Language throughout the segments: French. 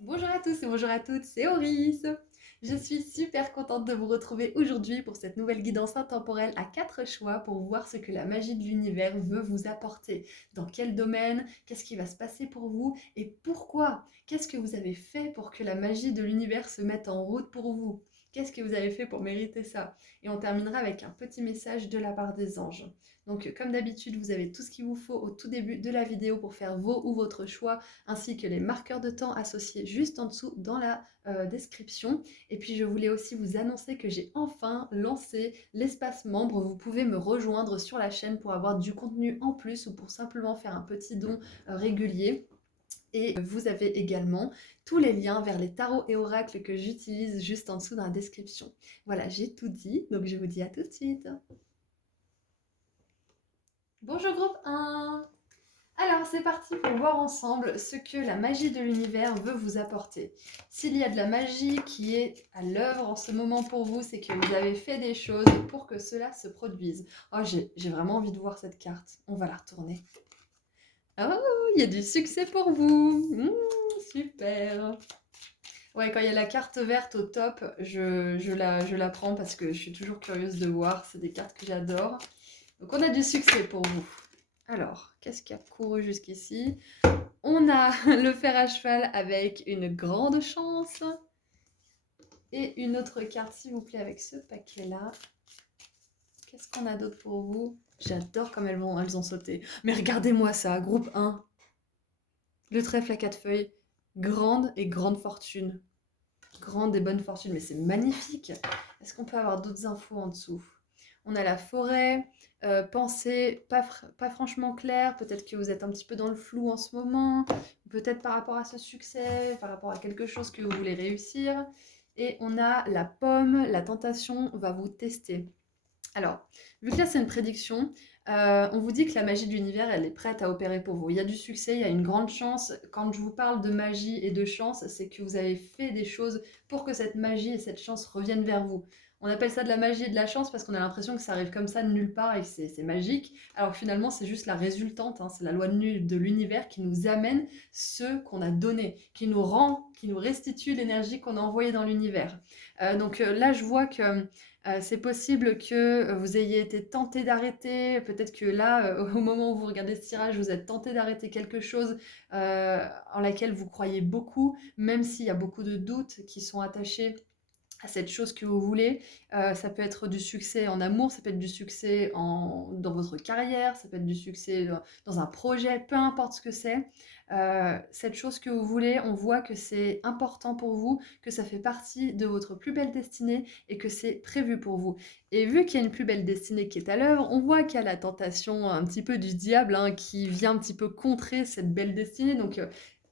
Bonjour à tous et bonjour à toutes, c'est Auris. Je suis super contente de vous retrouver aujourd'hui pour cette nouvelle guidance intemporelle à 4 choix pour voir ce que la magie de l'univers veut vous apporter. Dans quel domaine, qu'est-ce qui va se passer pour vous et pourquoi? Qu'est-ce que vous avez fait pour que la magie de l'univers se mette en route pour vous? Qu'est-ce que vous avez fait pour mériter ça? Et on terminera avec un petit message de la part des anges. Donc comme d'habitude, vous avez tout ce qu'il vous faut au tout début de la vidéo pour faire vos ou votre choix ainsi que les marqueurs de temps associés juste en dessous dans la description. Et puis je voulais aussi vous annoncer que j'ai enfin lancé l'espace membre. Vous pouvez me rejoindre sur la chaîne pour avoir du contenu en plus ou pour simplement faire un petit don régulier. Et vous avez également tous les liens vers les tarots et oracles que j'utilise juste en dessous dans la description. Voilà, j'ai tout dit, donc je vous dis à tout de suite. Bonjour groupe 1. Alors, c'est parti pour voir ensemble ce que la magie de l'univers veut vous apporter. S'il y a de la magie qui est à l'œuvre en ce moment pour vous, c'est que vous avez fait des choses pour que cela se produise. Oh, j'ai vraiment envie de voir cette carte. On va la retourner. Oh, il y a du succès pour vous. Super. Ouais, quand il y a la carte verte au top, je la prends parce que je suis toujours curieuse de voir. C'est des cartes que j'adore. Donc, on a du succès pour vous. Alors, qu'est-ce qui a couru jusqu'ici? On a le fer à cheval avec une grande chance. Et une autre carte, s'il vous plaît, avec ce paquet-là. Qu'est-ce qu'on a d'autre pour vous? J'adore comme elles ont sauté. Mais regardez-moi ça, groupe 1. Le trèfle à 4 feuilles. Grande fortune. Grande et bonne fortune, mais c'est magnifique. Est-ce qu'on peut avoir d'autres infos en dessous? On a la forêt, pensée pas franchement claire, peut-être que vous êtes un petit peu dans le flou en ce moment, peut-être par rapport à ce succès, par rapport à quelque chose que vous voulez réussir. Et on a la pomme, la tentation va vous tester. Alors, vu que là c'est une prédiction, on vous dit que la magie de l'univers, elle est prête à opérer pour vous. Il y a du succès, il y a une grande chance. Quand je vous parle de magie et de chance, c'est que vous avez fait des choses pour que cette magie et cette chance reviennent vers vous. On appelle ça de la magie et de la chance parce qu'on a l'impression que ça arrive comme ça de nulle part et que c'est magique, alors que finalement c'est juste la résultante, hein, c'est la loi de l'univers qui nous amène ce qu'on a donné, qui nous rend, qui nous restitue l'énergie qu'on a envoyée dans l'univers. Donc là je vois que c'est possible que vous ayez été tenté d'arrêter, peut-être que là, au moment où vous regardez ce tirage, vous êtes tenté d'arrêter quelque chose en laquelle vous croyez beaucoup, même s'il y a beaucoup de doutes qui sont attachés à cette chose que vous voulez. Ça peut être du succès en amour, ça peut être du succès dans votre carrière, ça peut être du succès dans un projet, peu importe ce que c'est. Cette chose que vous voulez, on voit que c'est important pour vous, que ça fait partie de votre plus belle destinée et que c'est prévu pour vous. Et vu qu'il y a une plus belle destinée qui est à l'œuvre, on voit qu'il y a la tentation un petit peu du diable, hein, qui vient un petit peu contrer cette belle destinée. Donc,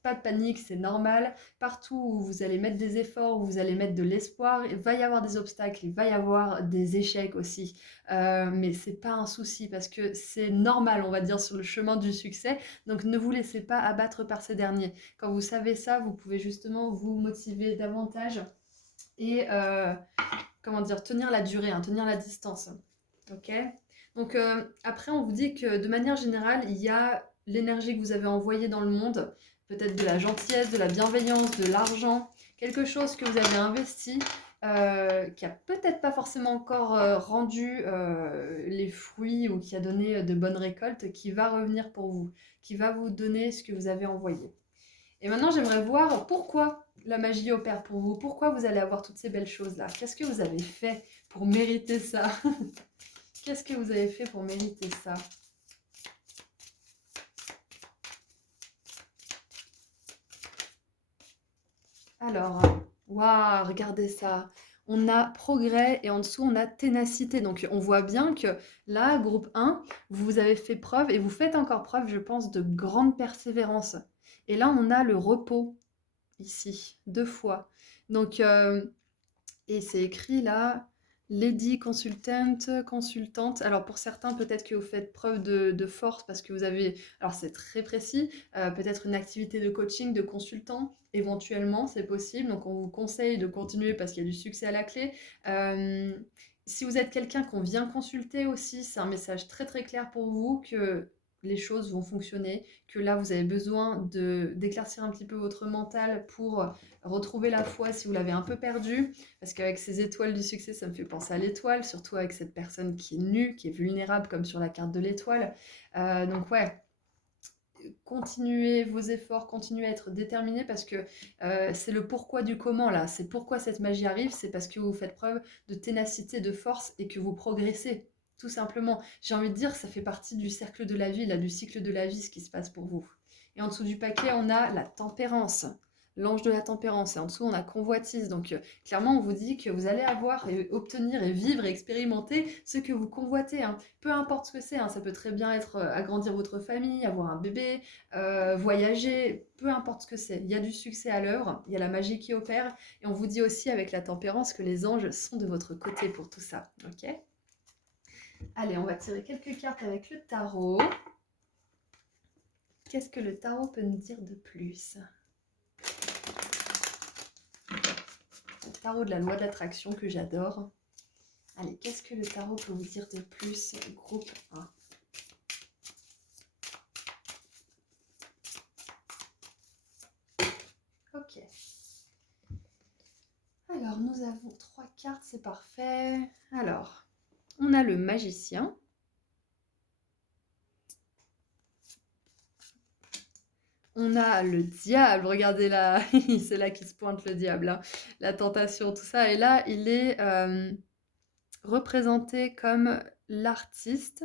pas de panique, c'est normal. Partout où vous allez mettre des efforts, où vous allez mettre de l'espoir, il va y avoir des obstacles, il va y avoir des échecs aussi. Mais c'est pas un souci parce que c'est normal, on va dire, sur le chemin du succès. Donc ne vous laissez pas abattre par ces derniers. Quand vous savez ça, vous pouvez justement vous motiver davantage et comment dire, tenir la durée, hein, tenir la distance. Ok. Donc après, on vous dit que de manière générale, il y a l'énergie que vous avez envoyée dans le monde, peut-être de la gentillesse, de la bienveillance, de l'argent, quelque chose que vous avez investi, qui a peut-être pas forcément encore rendu les fruits ou qui a donné de bonnes récoltes, qui va revenir pour vous, qui va vous donner ce que vous avez envoyé. Et maintenant, j'aimerais voir pourquoi la magie opère pour vous, pourquoi vous allez avoir toutes ces belles choses-là. Qu'est-ce que vous avez fait pour mériter ça? Qu'est-ce que vous avez fait pour mériter ça? Alors, waouh, regardez ça. On a progrès et en dessous, on a ténacité. Donc, on voit bien que là, groupe 1, vous avez fait preuve et vous faites encore preuve, je pense, de grande persévérance. Et là, on a le repos ici, 2 fois. Donc, et c'est écrit là, Lady Consultant, consultante. Alors pour certains, peut-être que vous faites preuve de force parce que vous avez, alors c'est très précis, peut-être une activité de coaching, de consultant, éventuellement, c'est possible. Donc on vous conseille de continuer parce qu'il y a du succès à la clé. Si vous êtes quelqu'un qu'on vient consulter aussi, c'est un message très très clair pour vous que les choses vont fonctionner, que là vous avez besoin d'éclaircir un petit peu votre mental pour retrouver la foi si vous l'avez un peu perdue, parce qu'avec ces étoiles du succès, ça me fait penser à l'étoile, surtout avec cette personne qui est nue, qui est vulnérable comme sur la carte de l'étoile. Donc ouais, continuez vos efforts, continuez à être déterminé parce que c'est le pourquoi du comment là, c'est pourquoi cette magie arrive, c'est parce que vous faites preuve de ténacité, de force et que vous progressez, tout simplement. J'ai envie de dire que ça fait partie du cercle de la vie, là, du cycle de la vie, ce qui se passe pour vous. Et en dessous du paquet, on a la tempérance, l'ange de la tempérance, et en dessous on a convoitise, donc clairement on vous dit que vous allez avoir et obtenir et vivre et expérimenter ce que vous convoitez, hein. Peu importe ce que c'est, hein, ça peut très bien être agrandir votre famille, avoir un bébé, voyager, peu importe ce que c'est. Il y a du succès à l'œuvre, il y a la magie qui opère, et on vous dit aussi avec la tempérance que les anges sont de votre côté pour tout ça, ok? Allez, on va tirer quelques cartes avec le tarot. Qu'est-ce que le tarot peut nous dire de plus? Le tarot de la loi de l'attraction que j'adore. Allez, qu'est-ce que le tarot peut vous dire de plus, groupe 1? Ok. Alors, nous avons 3 cartes, c'est parfait. Alors, on a le magicien. On a le diable, regardez là, c'est là qu'il se pointe le diable, hein. La tentation, tout ça. Et là, il est représenté comme l'artiste.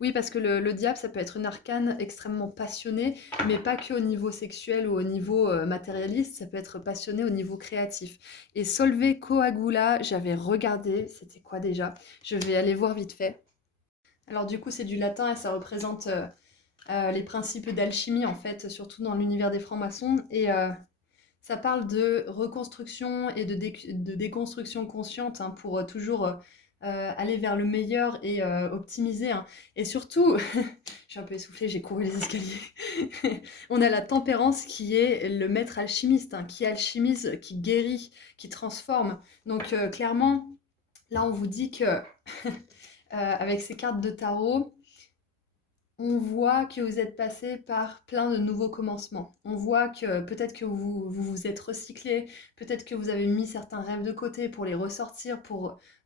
Oui, parce que le diable, ça peut être une arcane extrêmement passionnée, mais pas que au niveau sexuel ou au niveau matérialiste, ça peut être passionné au niveau créatif. Et Solveig Coagula, j'avais regardé, c'était quoi déjà? Je vais aller voir vite fait. Alors du coup, c'est du latin et ça représente les principes d'alchimie, en fait, surtout dans l'univers des francs-maçons. Et ça parle de reconstruction et de déconstruction consciente, hein, pour toujours aller vers le meilleur et optimiser, hein. Et surtout, je suis un peu essoufflée, j'ai couru les escaliers. On a la tempérance qui est le maître alchimiste, hein, qui alchimise, qui guérit, qui transforme. Donc clairement, là on vous dit que avec ces cartes de tarot, on voit que vous êtes passé par plein de nouveaux commencements. On voit que peut-être que vous êtes recyclé, peut-être que vous avez mis certains rêves de côté pour les ressortir,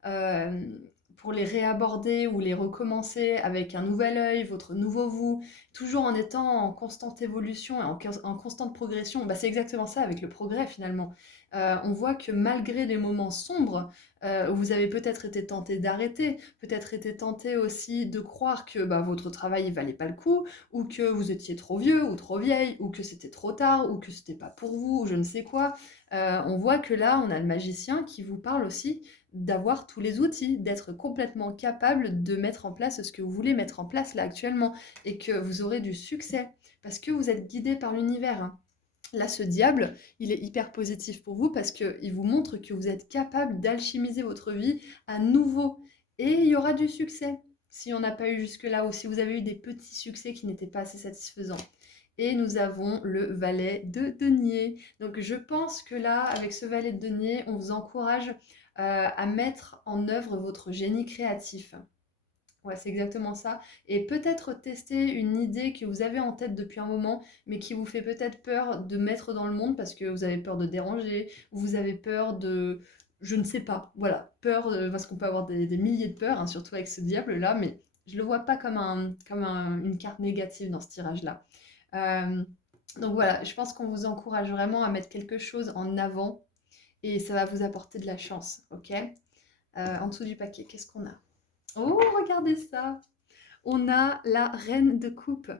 euh, pour les réaborder ou les recommencer avec un nouvel œil, votre nouveau vous, toujours en étant en constante évolution et en constante progression. Bah, c'est exactement ça avec le progrès finalement. On voit que malgré des moments sombres, où vous avez peut-être été tenté d'arrêter, peut-être été tenté aussi de croire que bah, votre travail ne valait pas le coup, ou que vous étiez trop vieux ou trop vieille, ou que c'était trop tard, ou que c'était pas pour vous, ou je ne sais quoi. On voit que là, on a le magicien qui vous parle aussi d'avoir tous les outils, d'être complètement capable de mettre en place ce que vous voulez mettre en place là actuellement, et que vous aurez du succès, parce que vous êtes guidé par l'univers, hein. Là, ce diable, il est hyper positif pour vous parce qu'il vous montre que vous êtes capable d'alchimiser votre vie à nouveau. Et il y aura du succès si on n'a pas eu jusque-là ou si vous avez eu des petits succès qui n'étaient pas assez satisfaisants. Et nous avons le valet de denier. Donc je pense que là, avec ce valet de denier, on vous encourage à mettre en œuvre votre génie créatif. Ouais, c'est exactement ça. Et peut-être tester une idée que vous avez en tête depuis un moment, mais qui vous fait peut-être peur de mettre dans le monde parce que vous avez peur de déranger, ou vous avez peur de... Je ne sais pas. Voilà, peur, parce qu'on peut avoir des milliers de peurs, hein, surtout avec ce diable-là, mais je le vois pas comme une carte négative dans ce tirage-là. Euh, donc voilà, je pense qu'on vous encourage vraiment à mettre quelque chose en avant et ça va vous apporter de la chance, ok? En dessous du paquet, qu'est-ce qu'on a? Oh, regardez ça! On a la reine de coupe.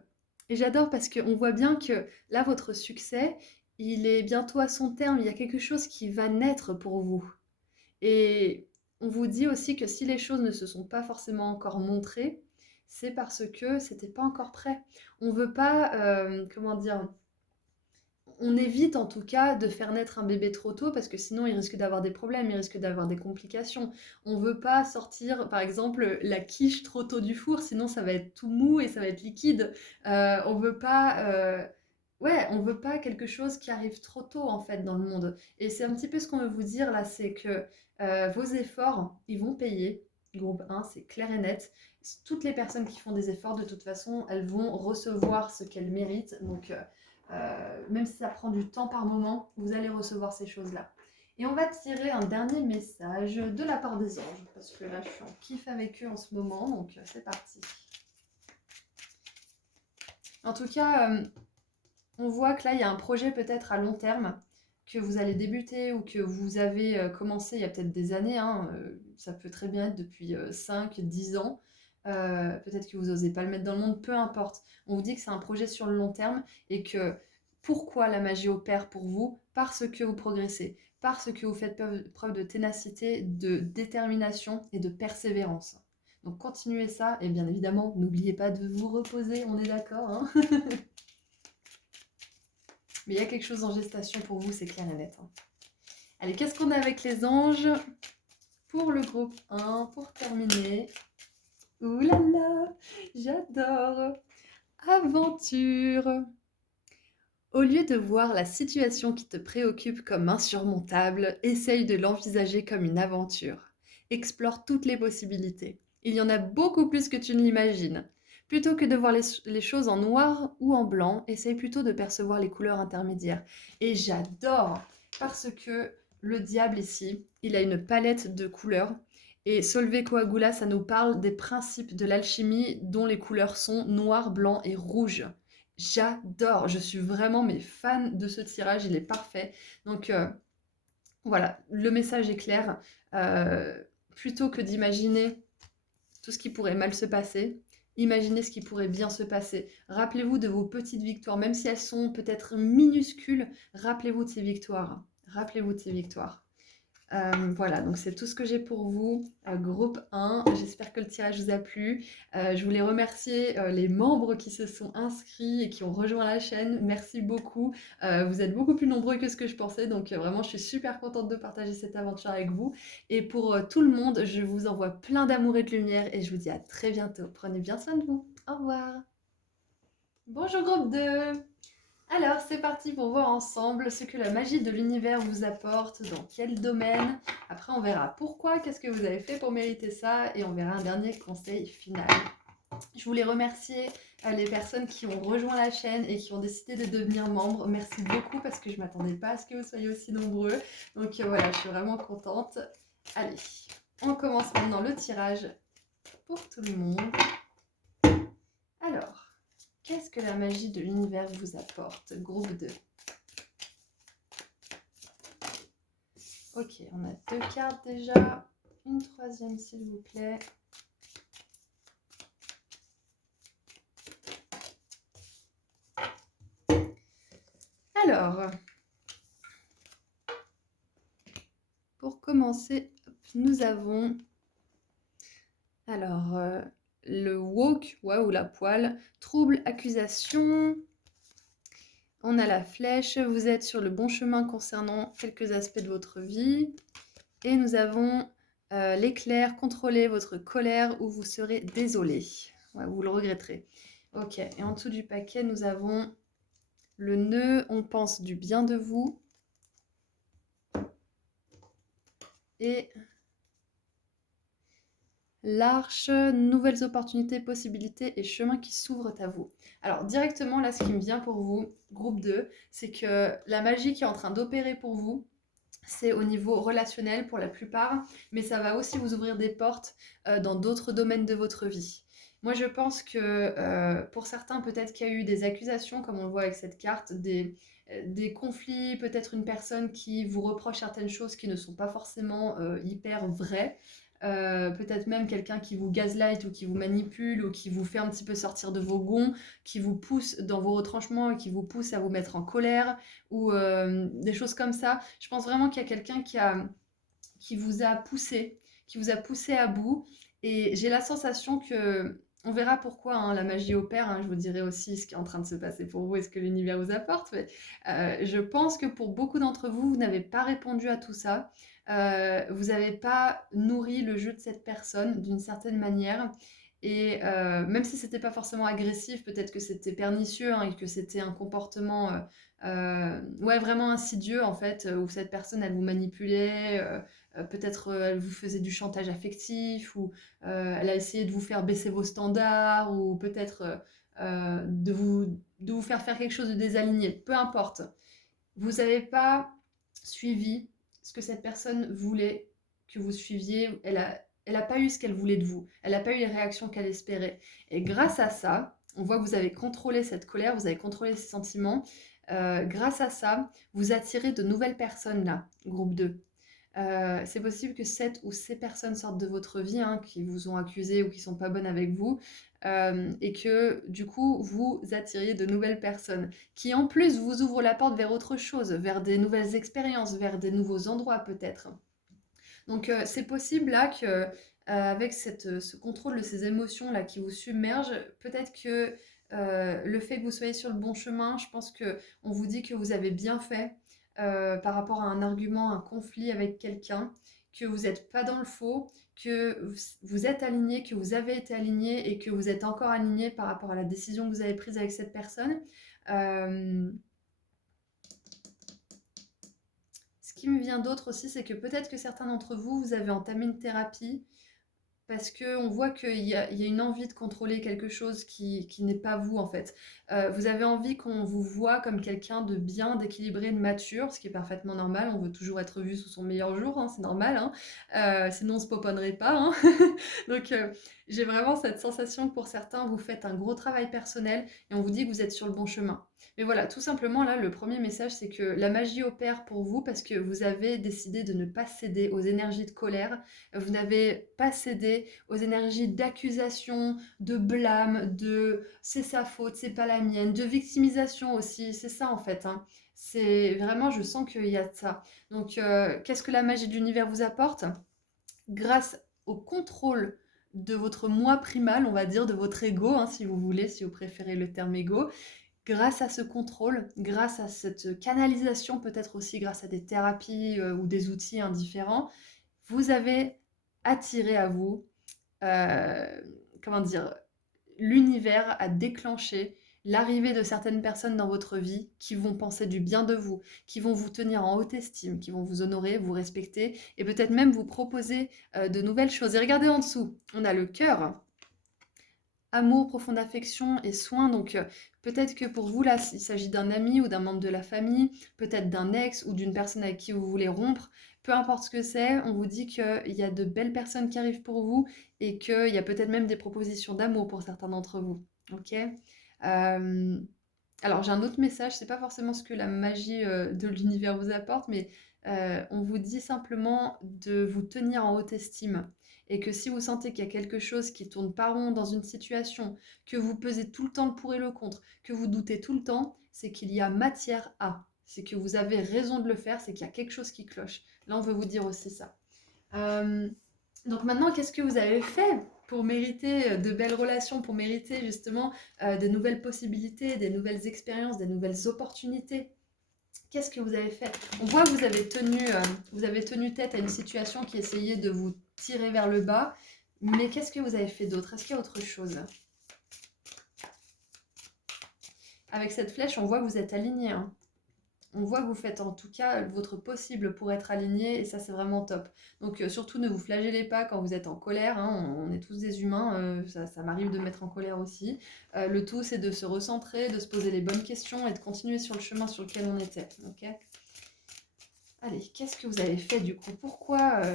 Et j'adore parce qu'on voit bien que là, votre succès, il est bientôt à son terme. Il y a quelque chose qui va naître pour vous. Et on vous dit aussi que si les choses ne se sont pas forcément encore montrées, c'est parce que c'était pas encore prêt. On veut pas, comment dire, on évite en tout cas de faire naître un bébé trop tôt parce que sinon il risque d'avoir des problèmes, il risque d'avoir des complications. On veut pas sortir par exemple la quiche trop tôt du four, sinon ça va être tout mou et ça va être liquide. On veut pas, ouais, on veut pas quelque chose qui arrive trop tôt en fait dans le monde. Et c'est un petit peu ce qu'on veut vous dire là, c'est que vos efforts, ils vont payer. Groupe 1, c'est clair et net. Toutes les personnes qui font des efforts, de toute façon, elles vont recevoir ce qu'elles méritent. Donc, même si ça prend du temps par moment, vous allez recevoir ces choses-là. Et on va tirer un dernier message de la part des anges, parce que là, je suis en kiff avec eux en ce moment, donc c'est parti. En tout cas, on voit que là, il y a un projet peut-être à long terme que vous allez débuter ou que vous avez commencé il y a peut-être des années. Hein, ça peut très bien être depuis 5, 10 ans. Peut-être que vous n'osez pas le mettre dans le monde, peu importe. On vous dit que c'est un projet sur le long terme et que pourquoi la magie opère pour vous? Parce que vous progressez, parce que vous faites preuve de ténacité, de détermination et de persévérance. Donc continuez ça et bien évidemment, n'oubliez pas de vous reposer, on est d'accord, hein. Mais il y a quelque chose en gestation pour vous, c'est clair et net. Hein. Allez, qu'est-ce qu'on a avec les anges pour le groupe 1, pour terminer? Ouh là là, j'adore. Aventure. Au lieu de voir la situation qui te préoccupe comme insurmontable, essaye de l'envisager comme une aventure. Explore toutes les possibilités. Il y en a beaucoup plus que tu ne l'imagines. Plutôt que de voir les choses en noir ou en blanc, essaye plutôt de percevoir les couleurs intermédiaires. Et j'adore parce que le diable ici, il a une palette de couleurs. Et Solveig Coagula, ça nous parle des principes de l'alchimie dont les couleurs sont noir, blanc et rouge. J'adore, je suis vraiment fan de ce tirage, il est parfait. Donc voilà, le message est clair. Plutôt que d'imaginer tout ce qui pourrait mal se passer, imaginez ce qui pourrait bien se passer. Rappelez-vous de vos petites victoires, même si elles sont peut-être minuscules, rappelez-vous de ces victoires. Rappelez-vous de ces victoires. Voilà, donc c'est tout ce que j'ai pour vous, groupe 1. J'espère que le tirage vous a plu. Je voulais remercier les membres qui se sont inscrits et qui ont rejoint la chaîne. Merci beaucoup. Vous êtes beaucoup plus nombreux que ce que je pensais, donc vraiment, je suis super contente de partager cette aventure avec vous. Et pour tout le monde, je vous envoie plein d'amour et de lumière et je vous dis à très bientôt. Prenez bien soin de vous. Au revoir. Bonjour groupe 2. Alors, c'est parti pour voir ensemble ce que la magie de l'univers vous apporte, dans quel domaine. Après, on verra pourquoi, qu'est-ce que vous avez fait pour mériter ça, et on verra un dernier conseil final. Je voulais remercier les personnes qui ont rejoint la chaîne et qui ont décidé de devenir membres. Merci beaucoup parce que je ne m'attendais pas à ce que vous soyez aussi nombreux. Donc voilà, je suis vraiment contente. Allez, on commence maintenant le tirage pour tout le monde. Alors... qu'est-ce que la magie de l'univers vous apporte? Groupe 2. Ok, on a 2 cartes déjà. Une troisième, s'il vous plaît. Alors, pour commencer, nous avons... Alors, le wok, ou la poêle, trouble, accusation... On a la flèche, vous êtes sur le bon chemin concernant quelques aspects de votre vie. Et nous avons l'éclair, contrôlez votre colère ou vous serez désolé. Ouais, vous le regretterez. Ok, et en dessous du paquet, nous avons le nœud, on pense du bien de vous. Et l'arche, nouvelles opportunités, possibilités et chemins qui s'ouvrent à vous. Alors directement, là, ce qui me vient pour vous, groupe 2, c'est que la magie qui est en train d'opérer pour vous, c'est au niveau relationnel pour la plupart, mais ça va aussi vous ouvrir des portes dans d'autres domaines de votre vie. Moi, je pense que pour certains, peut-être qu'il y a eu des accusations, comme on le voit avec cette carte, des conflits, peut-être une personne qui vous reproche certaines choses qui ne sont pas forcément hyper vraies. Peut-être même quelqu'un qui vous gaslight ou qui vous manipule ou qui vous fait un petit peu sortir de vos gonds, qui vous pousse dans vos retranchements et qui vous pousse à vous mettre en colère ou des choses comme ça. Je pense vraiment qu'il y a quelqu'un qui vous a poussé à bout et j'ai la sensation que... On verra pourquoi hein, la magie opère, hein, je vous dirai aussi ce qui est en train de se passer pour vous et ce que l'univers vous apporte. Mais, je pense que pour beaucoup d'entre vous, vous n'avez pas répondu à tout ça. Vous n'avez pas nourri le jeu de cette personne d'une certaine manière. Et même si c'était pas forcément agressif, peut-être que c'était pernicieux hein, et que c'était un comportement ouais, vraiment insidieux en fait, où cette personne elle vous manipulait, peut-être elle vous faisait du chantage affectif, ou elle a essayé de vous faire baisser vos standards, ou peut-être de vous faire quelque chose de désaligné, peu importe. Vous n'avez pas suivi ce que cette personne voulait que vous suiviez. Elle a pas eu ce qu'elle voulait de vous. Elle n'a pas eu les réactions qu'elle espérait. Et grâce à ça, on voit que vous avez contrôlé cette colère, vous avez contrôlé ces sentiments. Grâce à ça, vous attirez de nouvelles personnes là, groupe 2. C'est possible que cette ou ces personnes sortent de votre vie, hein, qui vous ont accusé ou qui sont pas bonnes avec vous, et que du coup vous attiriez de nouvelles personnes qui en plus vous ouvrent la porte vers autre chose, vers des nouvelles expériences, vers des nouveaux endroits peut-être. Donc c'est possible là que avec ce contrôle de ces émotions là qui vous submergent, peut-être que le fait que vous soyez sur le bon chemin, je pense que on vous dit que vous avez bien fait par rapport à un argument, un conflit avec quelqu'un, que vous n'êtes pas dans le faux, que vous êtes aligné, que vous avez été aligné et que vous êtes encore aligné par rapport à la décision que vous avez prise avec cette personne. Euh, Ce qui me vient d'autre aussi, c'est que peut-être que certains d'entre vous, vous avez entamé une thérapie parce qu'on voit qu'il y a une envie de contrôler quelque chose qui n'est pas vous en fait. Vous avez envie qu'on vous voit comme quelqu'un de bien, d'équilibré, de mature, ce qui est parfaitement normal. On veut toujours être vu sous son meilleur jour, hein, c'est normal, hein. Sinon on se poponnerait pas, hein. Donc j'ai vraiment cette sensation que pour certains, vous faites un gros travail personnel et on vous dit que vous êtes sur le bon chemin. Mais voilà, tout simplement, là, le premier message, c'est que la magie opère pour vous parce que vous avez décidé de ne pas céder aux énergies de colère, vous n'avez pas cédé aux énergies d'accusation, de blâme, de c'est sa faute, c'est pas la mienne, de victimisation aussi, c'est ça en fait, hein. C'est vraiment, je sens qu'il y a de ça. Donc, qu'est-ce que la magie de l'univers vous apporte? Grâce au contrôle de votre moi primal, on va dire, de votre ego, hein, si vous voulez, si vous préférez le terme ego, grâce à ce contrôle, grâce à cette canalisation, peut-être aussi grâce à des thérapies ou des outils indifférents, vous avez attiré à vous, euh, comment dire, l'univers a déclenché l'arrivée de certaines personnes dans votre vie qui vont penser du bien de vous, qui vont vous tenir en haute estime, qui vont vous honorer, vous respecter et peut-être même vous proposer de nouvelles choses. Et regardez en dessous, on a le cœur, amour, profonde affection et soin. Donc peut-être que pour vous là, il s'agit d'un ami ou d'un membre de la famille, peut-être d'un ex ou d'une personne avec qui vous voulez rompre. Peu importe ce que c'est, on vous dit qu'il y a de belles personnes qui arrivent pour vous et qu'il y a peut-être même des propositions d'amour pour certains d'entre vous. Ok. Euh, alors j'ai un autre message, c'est pas forcément ce que la magie de l'univers vous apporte, mais on vous dit simplement de vous tenir en haute estime et que si vous sentez qu'il y a quelque chose qui tourne pas rond dans une situation, que vous pesez tout le temps le pour et le contre, que vous doutez tout le temps, c'est qu'il y a matière à. C'est que vous avez raison de le faire, c'est qu'il y a quelque chose qui cloche. Là, on veut vous dire aussi ça. Euh, donc maintenant, qu'est-ce que vous avez fait pour mériter de belles relations, pour mériter justement des nouvelles possibilités, des nouvelles expériences, des nouvelles opportunités? Qu'est-ce que vous avez fait? On voit que vous avez tenu tête à une situation qui essayait de vous tirer vers le bas, mais qu'est-ce que vous avez fait d'autre? Est-ce qu'il y a autre chose? Avec cette flèche, on voit que vous êtes aligné, hein. On voit que vous faites en tout cas votre possible pour être aligné et ça c'est vraiment top. Donc surtout ne vous flagellez pas quand vous êtes en colère, hein, on est tous des humains, ça m'arrive de me mettre en colère aussi. Le tout c'est de se recentrer, de se poser les bonnes questions et de continuer sur le chemin sur lequel on était. Ok. Allez, qu'est-ce que vous avez fait du coup? Pourquoi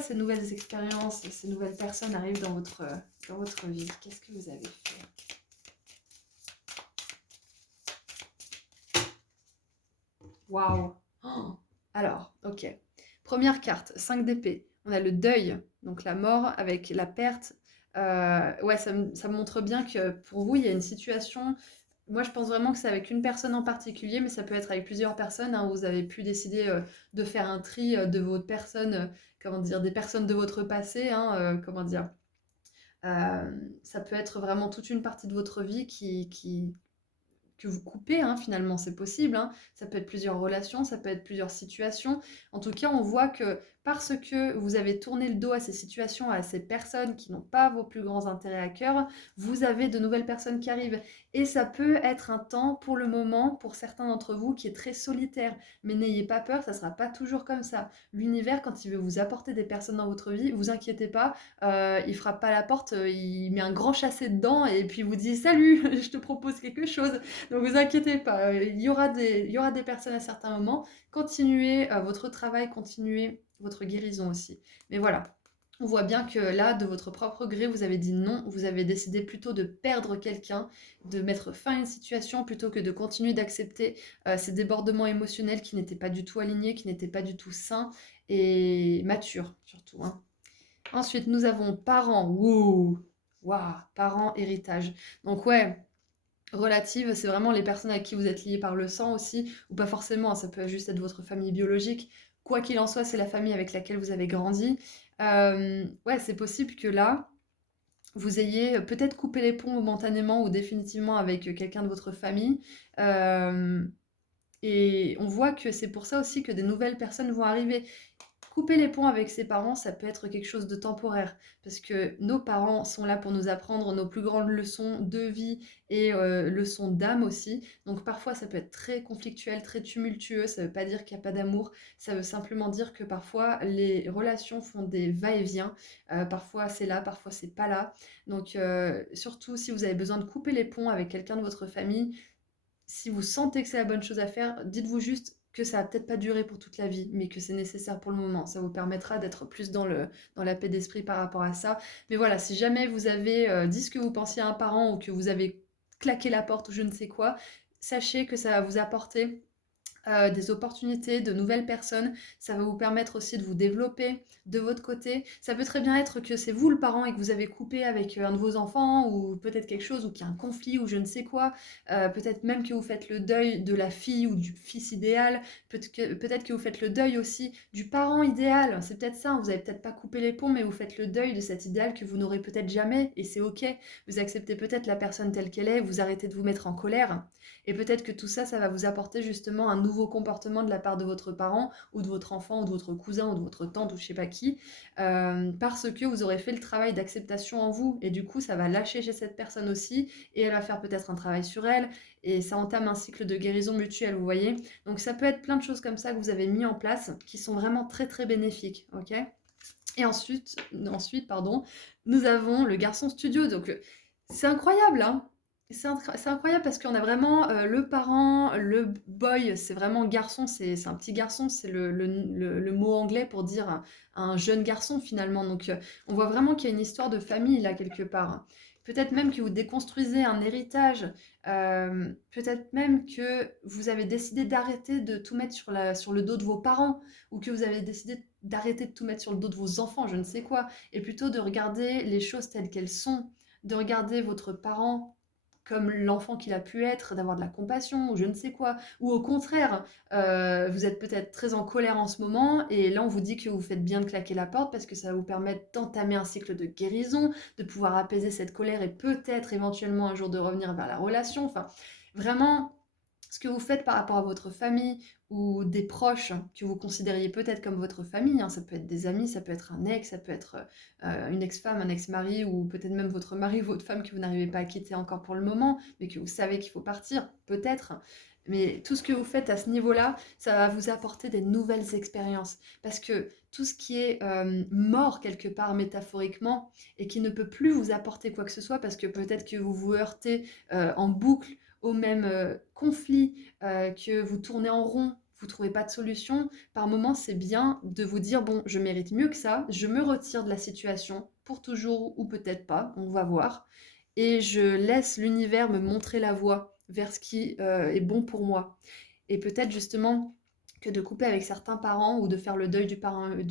ces nouvelles expériences, ces nouvelles personnes arrivent dans votre vie? Qu'est-ce que vous avez fait? Waouh! Oh. Alors, ok. Première carte, 5 d'épée. On a le deuil, donc la mort avec la perte. Ouais, ça me montre bien que pour vous, il y a une situation. Moi, je pense vraiment que c'est avec une personne en particulier, mais ça peut être avec plusieurs personnes, hein. Vous avez pu décider de faire un tri de votre personne, comment dire, des personnes de votre passé, hein, comment dire. Ça peut être vraiment toute une partie de votre vie que vous coupez, hein, finalement, c'est possible, hein. Ça peut être plusieurs relations, ça peut être plusieurs situations. En tout cas, on voit que parce que vous avez tourné le dos à ces situations, à ces personnes qui n'ont pas vos plus grands intérêts à cœur, vous avez de nouvelles personnes qui arrivent. Et ça peut être un temps, pour le moment, pour certains d'entre vous, qui est très solitaire. Mais n'ayez pas peur, ça ne sera pas toujours comme ça. L'univers, quand il veut vous apporter des personnes dans votre vie, vous inquiétez pas, il frappe pas à la porte, il met un grand chassé dedans et puis il vous dit salut, je te propose quelque chose. Donc vous inquiétez pas, il y aura des personnes à certains moments. Continuez votre travail, continuez votre guérison aussi. Mais voilà. On voit bien que là, de votre propre gré, vous avez dit non, vous avez décidé plutôt de perdre quelqu'un, de mettre fin à une situation plutôt que de continuer d'accepter ces débordements émotionnels qui n'étaient pas du tout alignés, qui n'étaient pas du tout sains et matures surtout, hein. Ensuite, nous avons parents. Wouh! Waouh! Parents, héritage. Donc ouais, relative, c'est vraiment les personnes avec qui vous êtes liés par le sang aussi, ou pas forcément, ça peut juste être votre famille biologique. Quoi qu'il en soit, c'est la famille avec laquelle vous avez grandi. Ouais, c'est possible que là, vous ayez peut-être coupé les ponts momentanément ou définitivement avec quelqu'un de votre famille. Euh, et on voit que c'est pour ça aussi que des nouvelles personnes vont arriver. Couper les ponts avec ses parents, ça peut être quelque chose de temporaire, parce que nos parents sont là pour nous apprendre nos plus grandes leçons de vie et leçons d'âme aussi. Donc parfois ça peut être très conflictuel, très tumultueux, ça veut pas dire qu'il n'y a pas d'amour, ça veut simplement dire que parfois les relations font des va-et-vient, parfois c'est là, parfois c'est pas là. Donc surtout si vous avez besoin de couper les ponts avec quelqu'un de votre famille, si vous sentez que c'est la bonne chose à faire, dites-vous juste que ça va peut-être pas durer pour toute la vie, mais que c'est nécessaire pour le moment. Ça vous permettra d'être plus dans la paix d'esprit par rapport à ça. Mais voilà, si jamais vous avez dit ce que vous pensiez à un parent ou que vous avez claqué la porte ou je ne sais quoi, sachez que ça va vous apporter des opportunités, de nouvelles personnes. Ça va vous permettre aussi de vous développer de votre côté. Ça peut très bien être que c'est vous le parent et que vous avez coupé avec un de vos enfants ou peut-être quelque chose ou qu'il y a un conflit ou je ne sais quoi. Peut-être même que vous faites le deuil de la fille ou du fils idéal. Peut-être que vous faites le deuil aussi du parent idéal. C'est peut-être ça, vous n'avez peut-être pas coupé les ponts mais vous faites le deuil de cet idéal que vous n'aurez peut-être jamais et c'est ok. Vous acceptez peut-être la personne telle qu'elle est, vous arrêtez de vous mettre en colère. Et peut-être que tout ça, ça va vous apporter justement un nouveau comportement de la part de votre parent ou de votre enfant ou de votre cousin ou de votre tante ou je sais pas qui, parce que vous aurez fait le travail d'acceptation en vous. Et du coup, ça va lâcher chez cette personne aussi et elle va faire peut-être un travail sur elle et ça entame un cycle de guérison mutuelle, vous voyez. Donc ça peut être plein de choses comme ça que vous avez mis en place qui sont vraiment très très bénéfiques, ok. Et ensuite, pardon, nous avons le garçon studio. Donc c'est incroyable, hein. C'est incroyable parce qu'on a vraiment le parent, le boy, c'est vraiment garçon, c'est un petit garçon, c'est le mot anglais pour dire un jeune garçon finalement. Donc on voit vraiment qu'il y a une histoire de famille là quelque part, hein. Peut-être même que vous déconstruisez un héritage, peut-être même que vous avez décidé d'arrêter de tout mettre sur le dos de vos parents, ou que vous avez décidé d'arrêter de tout mettre sur le dos de vos enfants, je ne sais quoi, et plutôt de regarder les choses telles qu'elles sont, de regarder votre parent comme l'enfant qu'il a pu être, d'avoir de la compassion, ou je ne sais quoi. Ou au contraire, vous êtes peut-être très en colère en ce moment, et là on vous dit que vous faites bien de claquer la porte parce que ça va vous permettre d'entamer un cycle de guérison, de pouvoir apaiser cette colère et peut-être éventuellement un jour de revenir vers la relation. Enfin, vraiment, ce que vous faites par rapport à votre famille ou des proches que vous considériez peut-être comme votre famille, hein, ça peut être des amis, ça peut être un ex, ça peut être une ex-femme, un ex-mari ou peut-être même votre mari ou votre femme que vous n'arrivez pas à quitter encore pour le moment, mais que vous savez qu'il faut partir, peut-être. Mais tout ce que vous faites à ce niveau-là, ça va vous apporter des nouvelles expériences. Parce que tout ce qui est mort quelque part métaphoriquement et qui ne peut plus vous apporter quoi que ce soit, parce que peut-être que vous vous heurtez en boucle au même conflit, que vous tournez en rond, vous trouvez pas de solution, par moment c'est bien de vous dire bon, je mérite mieux que ça, je me retire de la situation pour toujours ou peut-être pas, on va voir, et je laisse l'univers me montrer la voie vers ce qui est bon pour moi. Et peut-être justement que de couper avec certains parents ou de faire le deuil du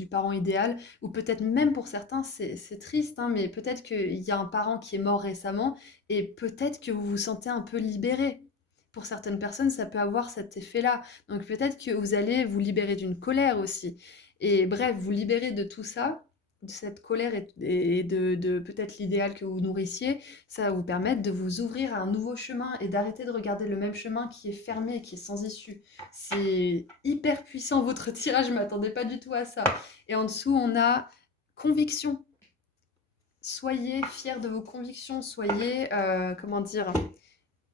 parent idéal, ou peut-être même pour certains, c'est triste, hein, mais peut-être qu'il y a un parent qui est mort récemment et peut-être que vous vous sentez un peu libéré. Pour certaines personnes, ça peut avoir cet effet-là. Donc peut-être que vous allez vous libérer d'une colère aussi. Et bref, vous libérer de tout ça cette colère et de peut-être l'idéal que vous nourrissiez, ça va vous permettre de vous ouvrir à un nouveau chemin et d'arrêter de regarder le même chemin qui est fermé, qui est sans issue. C'est hyper puissant votre tirage, je ne m'attendais pas du tout à ça. Et en dessous, on a conviction. Soyez fiers de vos convictions, soyez, comment dire,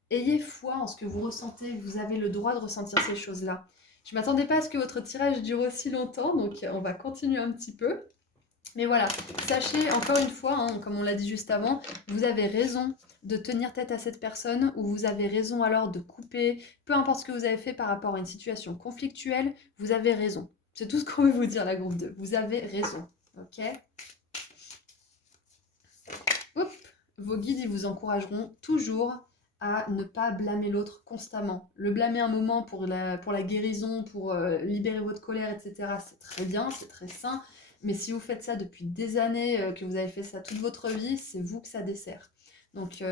ayez foi en ce que vous ressentez, vous avez le droit de ressentir ces choses-là. Je ne m'attendais pas à ce que votre tirage dure aussi longtemps, donc on va continuer un petit peu. Mais voilà, sachez encore une fois, hein, comme on l'a dit juste avant, vous avez raison de tenir tête à cette personne ou vous avez raison alors de couper, peu importe ce que vous avez fait par rapport à une situation conflictuelle, vous avez raison. C'est tout ce qu'on veut vous dire, la groupe 2. Vous avez raison, ok? Hop, vos guides, ils vous encourageront toujours à ne pas blâmer l'autre constamment. Le blâmer un moment pour la guérison, pour libérer votre colère, etc., c'est très bien, c'est très sain. Mais si vous faites ça depuis des années, que vous avez fait ça toute votre vie, c'est vous que ça dessert. Donc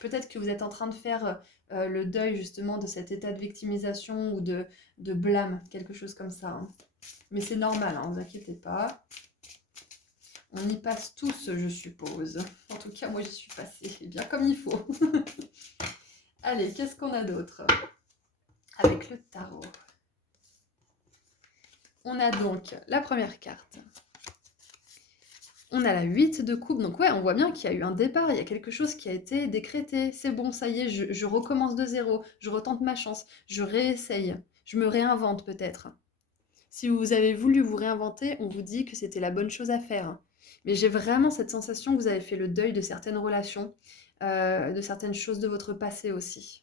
peut-être que vous êtes en train de faire le deuil justement de cet état de victimisation ou de blâme, quelque chose comme ça. Hein. Mais c'est normal, hein, ne vous inquiétez pas. On y passe tous, je suppose. En tout cas, moi, j'y suis passée bien comme il faut. Allez, qu'est-ce qu'on a d'autre avec le tarot? On a donc la première carte. On a la 8 de coupe. Donc ouais, on voit bien qu'il y a eu un départ. Il y a quelque chose qui a été décrété. C'est bon, ça y est, je recommence de zéro. Je retente ma chance. Je réessaye. Je me réinvente peut-être. Si vous avez voulu vous réinventer, on vous dit que c'était la bonne chose à faire. Mais j'ai vraiment cette sensation que vous avez fait le deuil de certaines relations, de certaines choses de votre passé aussi.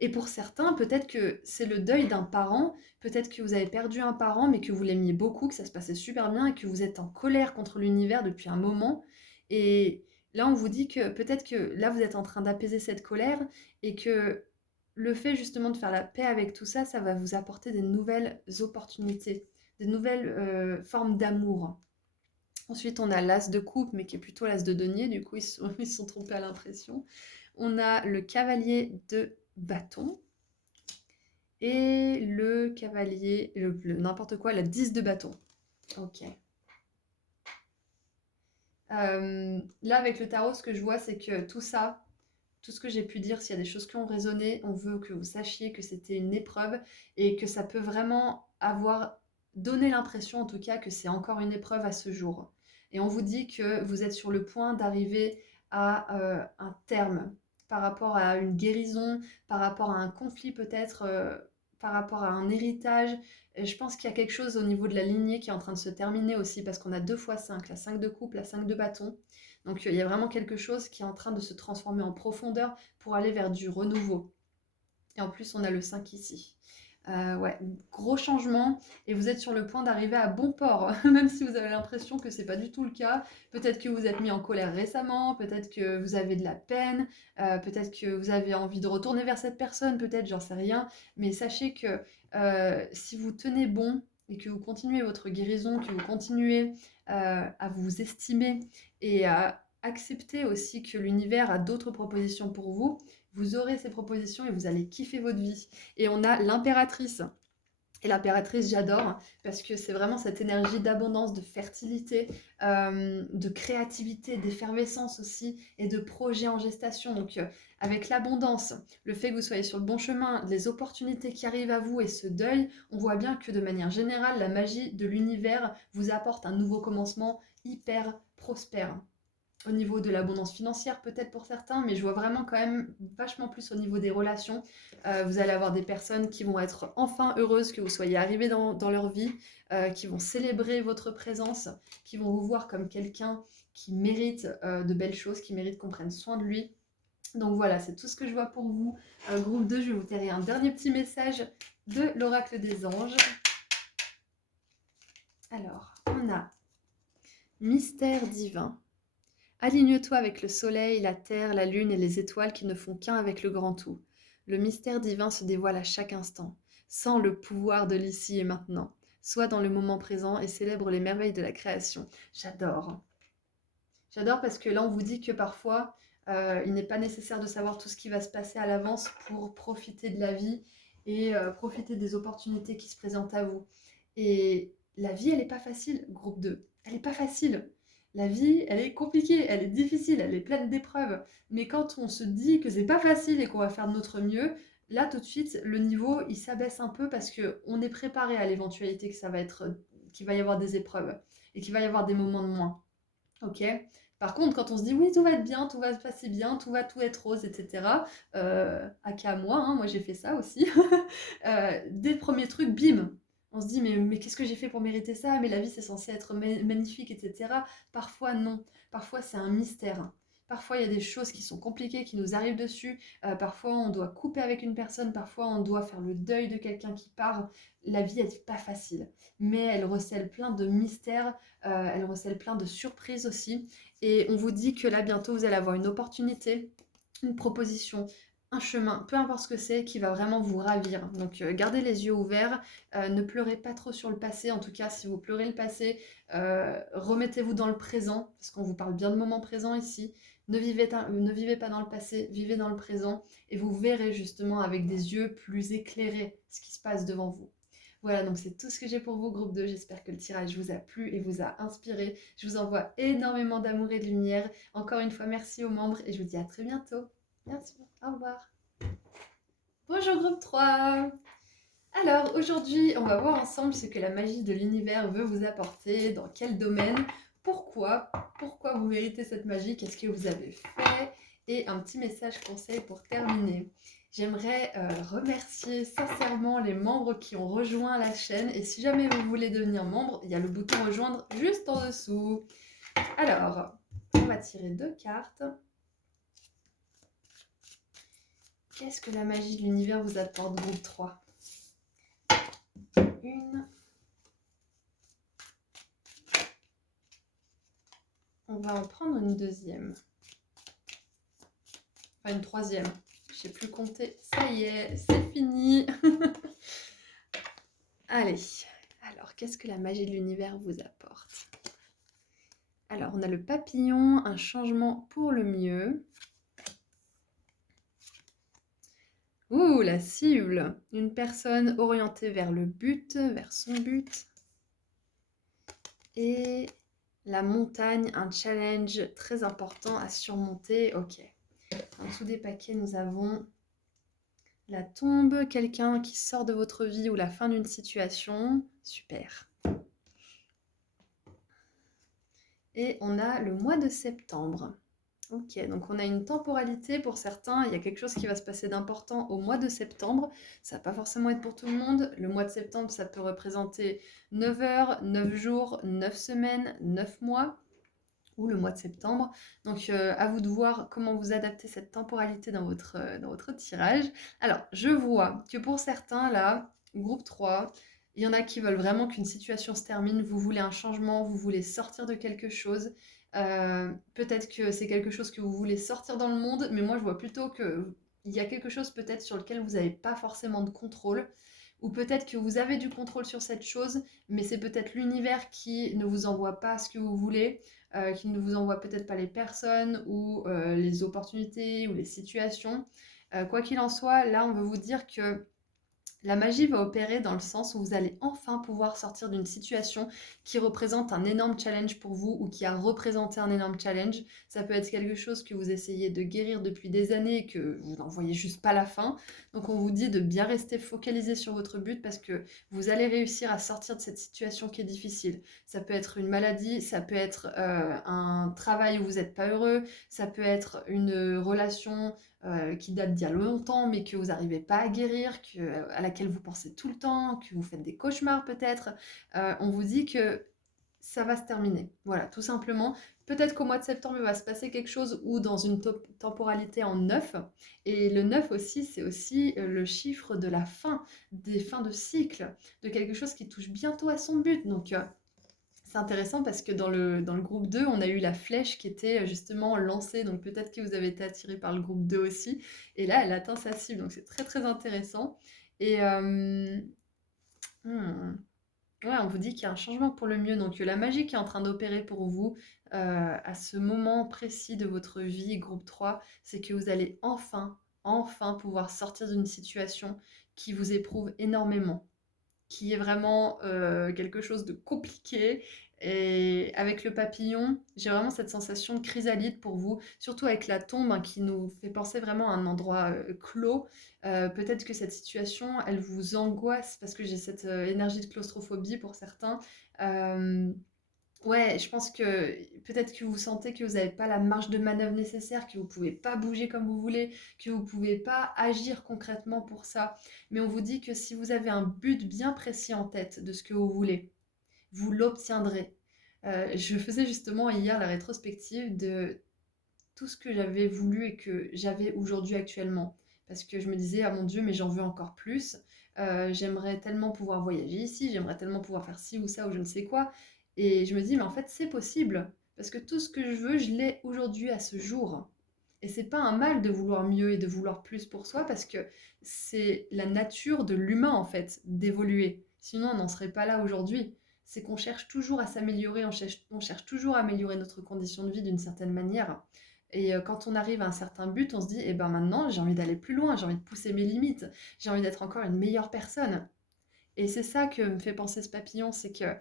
Et pour certains, peut-être que c'est le deuil d'un parent, peut-être que vous avez perdu un parent, mais que vous l'aimiez beaucoup, que ça se passait super bien et que vous êtes en colère contre l'univers depuis un moment. Et là, on vous dit que peut-être que là, vous êtes en train d'apaiser cette colère et que le fait justement de faire la paix avec tout ça, ça va vous apporter des nouvelles opportunités, des nouvelles formes d'amour. Ensuite, on a l'as de coupe, mais qui est plutôt l'as de denier, du coup, ils se sont trompés à l'impression. On a le cavalier de bâton et le cavalier, n'importe quoi, la 10 de bâton. Ok. Là, avec le tarot, ce que je vois, c'est que tout ça, tout ce que j'ai pu dire, s'il y a des choses qui ont résonné, on veut que vous sachiez que c'était une épreuve et que ça peut vraiment avoir donné l'impression, en tout cas, que c'est encore une épreuve à ce jour. Et on vous dit que vous êtes sur le point d'arriver à un terme par rapport à une guérison, par rapport à un conflit peut-être, par rapport à un héritage. Et je pense qu'il y a quelque chose au niveau de la lignée qui est en train de se terminer aussi parce qu'on a 2 fois 5, la 5 de coupe, la 5 de bâton. Donc il y a vraiment quelque chose qui est en train de se transformer en profondeur pour aller vers du renouveau. Et en plus, on a le 5 ici. Ouais, gros changement et vous êtes sur le point d'arriver à bon port, même si vous avez l'impression que c'est pas du tout le cas. Peut-être que vous êtes mis en colère récemment, peut-être que vous avez de la peine, peut-être que vous avez envie de retourner vers cette personne, peut-être, j'en sais rien. Mais sachez que si vous tenez bon et que vous continuez votre guérison, que vous continuez à vous estimer et à accepter aussi que l'univers a d'autres propositions pour vous, vous aurez ces propositions et vous allez kiffer votre vie. Et on a l'impératrice. Et l'impératrice, j'adore, parce que c'est vraiment cette énergie d'abondance, de fertilité, de créativité, d'effervescence aussi, et de projets en gestation. Donc avec l'abondance, le fait que vous soyez sur le bon chemin, les opportunités qui arrivent à vous et ce deuil, on voit bien que de manière générale, la magie de l'univers vous apporte un nouveau commencement hyper prospère. Au niveau de l'abondance financière peut-être pour certains, mais je vois vraiment quand même vachement plus au niveau des relations. Vous allez avoir des personnes qui vont être enfin heureuses que vous soyez arrivé dans leur vie, qui vont célébrer votre présence, qui vont vous voir comme quelqu'un qui mérite de belles choses, qui mérite qu'on prenne soin de lui. Donc voilà, c'est tout ce que je vois pour vous. Groupe 2, je vais vous terrer un dernier petit message de l'oracle des anges. Alors, on a mystère divin. Aligne-toi avec le soleil, la terre, la lune et les étoiles qui ne font qu'un avec le grand tout. Le mystère divin se dévoile à chaque instant. Sens le pouvoir de l'ici et maintenant. Sois dans le moment présent et célèbre les merveilles de la création. J'adore. J'adore parce que là, on vous dit que parfois, il n'est pas nécessaire de savoir tout ce qui va se passer à l'avance pour profiter de la vie et profiter des opportunités qui se présentent à vous. Et la vie, elle n'est pas facile, groupe 2. elle n'est pas facile. La vie, elle est compliquée, elle est difficile, elle est pleine d'épreuves. Mais quand on se dit que c'est pas facile et qu'on va faire de notre mieux, là tout de suite, le niveau, il s'abaisse un peu parce que on est préparé à l'éventualité que ça va être, qu'il va y avoir des épreuves et qu'il va y avoir des moments de moins. Ok. Par contre, quand on se dit oui, tout va être bien, tout va se passer bien, tout va tout être rose, etc. Aka moi, hein, moi j'ai fait ça aussi. Dès le premier truc, bim, on se dit mais qu'est-ce que j'ai fait pour mériter ça? Mais la vie c'est censé être magnifique, etc. Parfois non, parfois c'est un mystère. Parfois il y a des choses qui sont compliquées, qui nous arrivent dessus. Parfois on doit couper avec une personne, parfois on doit faire le deuil de quelqu'un qui part. La vie elle n'est pas facile, mais elle recèle plein de mystères, elle recèle plein de surprises aussi. Et on vous dit que là bientôt vous allez avoir une opportunité, une proposition, un chemin, peu importe ce que c'est, qui va vraiment vous ravir. Donc gardez les yeux ouverts, ne pleurez pas trop sur le passé. En tout cas, si vous pleurez le passé, remettez-vous dans le présent, parce qu'on vous parle bien de moment présent ici. Ne vivez pas dans le passé, vivez dans le présent, et vous verrez justement avec des yeux plus éclairés ce qui se passe devant vous. Voilà, donc c'est tout ce que j'ai pour vous, groupe 2. J'espère que le tirage vous a plu et vous a inspiré. Je vous envoie énormément d'amour et de lumière. Encore une fois, merci aux membres et je vous dis à très bientôt. Merci, au revoir. Bonjour groupe 3. Alors aujourd'hui, on va voir ensemble ce que la magie de l'univers veut vous apporter, dans quel domaine, pourquoi vous méritez cette magie, qu'est-ce que vous avez fait, et un petit message conseil pour terminer. J'aimerais remercier sincèrement les membres qui ont rejoint la chaîne, et si jamais vous voulez devenir membre, il y a le bouton rejoindre juste en dessous. Alors, on va tirer 2 cartes. Qu'est-ce que la magie de l'univers vous apporte, groupe 3? Une. On va en prendre une deuxième. Enfin, une troisième. Je sais plus compter. Ça y est, c'est fini. Allez. Alors, qu'est-ce que la magie de l'univers vous apporte? Alors, on a le papillon, un changement pour le mieux. Ouh, la cible. Une personne orientée vers le but, vers son but. Et la montagne, un challenge très important à surmonter. Ok. En dessous des paquets, nous avons la tombe, quelqu'un qui sort de votre vie ou la fin d'une situation. Super. Et on a le mois de septembre. Ok, donc on a une temporalité pour certains, il y a quelque chose qui va se passer d'important au mois de septembre. Ça va pas forcément être pour tout le monde. Le mois de septembre, ça peut représenter 9 heures, 9 jours, 9 semaines, 9 mois, ou le mois de septembre. Donc à vous de voir comment vous adaptez cette temporalité dans votre tirage. Alors, je vois que pour certains, là, groupe 3, il y en a qui veulent vraiment qu'une situation se termine, vous voulez un changement, vous voulez sortir de quelque chose. Peut-être que c'est quelque chose que vous voulez sortir dans le monde, mais moi je vois plutôt que il y a quelque chose peut-être sur lequel vous n'avez pas forcément de contrôle, ou peut-être que vous avez du contrôle sur cette chose, mais c'est peut-être l'univers qui ne vous envoie pas ce que vous voulez, qui ne vous envoie peut-être pas les personnes ou les opportunités ou les situations. Quoi qu'il en soit, là on veut vous dire que la magie va opérer dans le sens où vous allez enfin pouvoir sortir d'une situation qui représente un énorme challenge pour vous ou qui a représenté un énorme challenge. Ça peut être quelque chose que vous essayez de guérir depuis des années et que vous n'en voyez juste pas la fin. Donc on vous dit de bien rester focalisé sur votre but parce que vous allez réussir à sortir de cette situation qui est difficile. Ça peut être une maladie, ça peut être un travail où vous n'êtes pas heureux, ça peut être une relation qui date d'il y a longtemps mais que vous n'arrivez pas à guérir, à laquelle vous pensez tout le temps, que vous faites des cauchemars peut-être, on vous dit que ça va se terminer. Voilà, tout simplement. Peut-être qu'au mois de septembre, il va se passer quelque chose ou dans une temporalité en 9. Et le 9 aussi, c'est aussi le chiffre de la fin, des fins de cycle, de quelque chose qui touche bientôt à son but. Donc, c'est intéressant parce que dans le groupe 2, on a eu la flèche qui était justement lancée, donc peut-être que vous avez été attiré par le groupe 2 aussi, et là, elle atteint sa cible, donc c'est très très intéressant. Et ouais, on vous dit qu'il y a un changement pour le mieux, donc la magie qui est en train d'opérer pour vous à ce moment précis de votre vie, groupe 3, c'est que vous allez enfin pouvoir sortir d'une situation qui vous éprouve énormément, qui est vraiment quelque chose de compliqué Et avec le papillon, j'ai vraiment cette sensation de chrysalide pour vous, surtout avec la tombe, hein, qui nous fait penser vraiment à un endroit clos. Peut-être que cette situation, elle vous angoisse parce que j'ai cette énergie de claustrophobie pour certains. Euh, Ouais, je pense que peut-être que vous sentez que vous n'avez pas la marge de manœuvre nécessaire, que vous ne pouvez pas bouger comme vous voulez, que vous ne pouvez pas agir concrètement pour ça. Mais on vous dit que si vous avez un but bien précis en tête de ce que vous voulez, vous l'obtiendrez. Je faisais justement hier la rétrospective de tout ce que j'avais voulu et que j'avais aujourd'hui actuellement. Parce que je me disais, ah mon Dieu, mais j'en veux encore plus. J'aimerais tellement pouvoir voyager ici, j'aimerais tellement pouvoir faire ci ou ça ou je ne sais quoi. Et je me dis, mais en fait, c'est possible. Parce que tout ce que je veux, je l'ai aujourd'hui à ce jour. Et c'est pas un mal de vouloir mieux et de vouloir plus pour soi parce que c'est la nature de l'humain en fait d'évoluer. Sinon, on n'en serait pas là aujourd'hui. C'est qu'on cherche toujours à s'améliorer, on cherche toujours à améliorer notre condition de vie d'une certaine manière. Et quand on arrive à un certain but, on se dit, eh ben maintenant, j'ai envie d'aller plus loin, j'ai envie de pousser mes limites, j'ai envie d'être encore une meilleure personne. Et c'est ça que me fait penser ce papillon, c'est que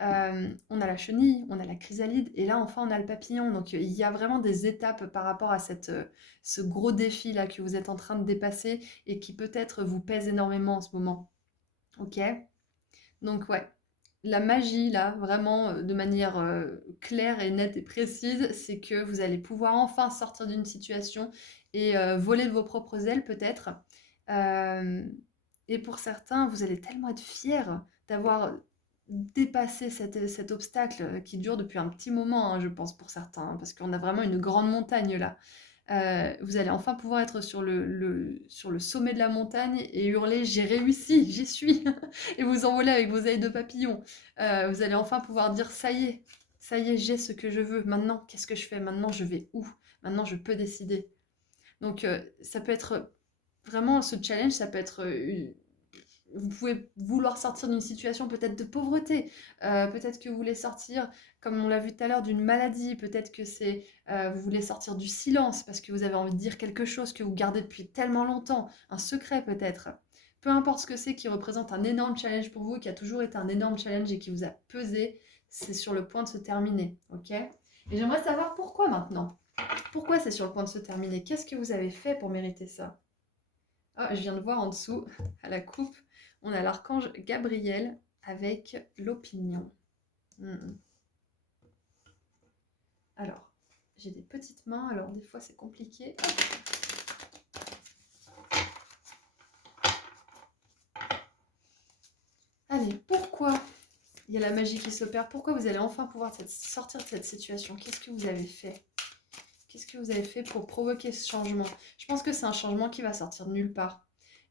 on a la chenille, on a la chrysalide, et là enfin on a le papillon. Donc il y a vraiment des étapes par rapport à ce gros défi là que vous êtes en train de dépasser et qui peut-être vous pèse énormément en ce moment. Ok? Donc ouais, la magie là, vraiment de manière claire et nette et précise, c'est que vous allez pouvoir enfin sortir d'une situation et voler de vos propres ailes peut-être. Euh, et pour certains, vous allez tellement être fiers d'avoir dépassé cet obstacle qui dure depuis un petit moment, hein, je pense pour certains, hein, parce qu'on a vraiment une grande montagne là. Vous allez enfin pouvoir être sur le sommet de la montagne et hurler j'ai réussi, j'y suis et vous envoler avec vos ailes de papillon. Vous allez enfin pouvoir dire ça y est, j'ai ce que je veux. Maintenant, qu'est-ce que je fais? Maintenant, je vais où? Maintenant, je peux décider. Donc, ça peut être vraiment ce challenge, ça peut être vous pouvez vouloir sortir d'une situation peut-être de pauvreté, peut-être que vous voulez sortir, comme on l'a vu tout à l'heure, d'une maladie, peut-être que c'est vous voulez sortir du silence parce que vous avez envie de dire quelque chose que vous gardez depuis tellement longtemps, un secret peut-être. Peu importe ce que c'est qui représente un énorme challenge pour vous, qui a toujours été un énorme challenge et qui vous a pesé, c'est sur le point de se terminer, ok? Et j'aimerais savoir pourquoi maintenant. Pourquoi c'est sur le point de se terminer? Qu'est-ce que vous avez fait pour mériter ça? Ah, je viens de voir en dessous, à la coupe, on a l'archange Gabriel avec l'opinion. Hmm. Alors, j'ai des petites mains, alors des fois c'est compliqué. Allez, pourquoi il y a la magie qui s'opère? Pourquoi vous allez enfin pouvoir sortir de cette situation? Qu'est-ce que vous avez fait? Qu'est-ce que vous avez fait pour provoquer ce changement? Je pense que c'est un changement qui va sortir de nulle part.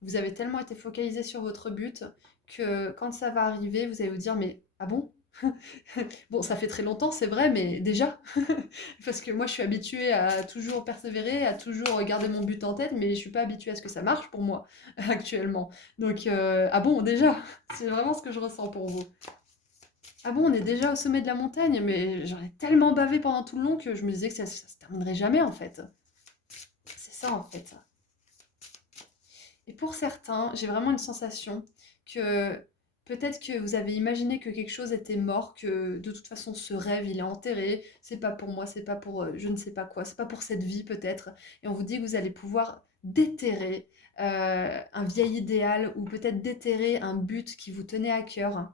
Vous avez tellement été focalisé sur votre but que quand ça va arriver, vous allez vous dire mais ah bon? Bon, ça fait très longtemps, c'est vrai, mais déjà, parce que moi je suis habituée à toujours persévérer, à toujours garder mon but en tête, mais je suis pas habituée à ce que ça marche pour moi actuellement. Donc, ah bon, déjà, c'est vraiment ce que je ressens pour vous. Ah bon, on est déjà au sommet de la montagne, mais j'en ai tellement bavé pendant tout le long que je me disais que ça se terminerait jamais en fait. C'est ça en fait. Et pour certains, j'ai vraiment une sensation que peut-être que vous avez imaginé que quelque chose était mort, que de toute façon ce rêve il est enterré, c'est pas pour moi, c'est pas pour je ne sais pas quoi, c'est pas pour cette vie peut-être. Et on vous dit que vous allez pouvoir déterrer un vieil idéal ou peut-être déterrer un but qui vous tenait à cœur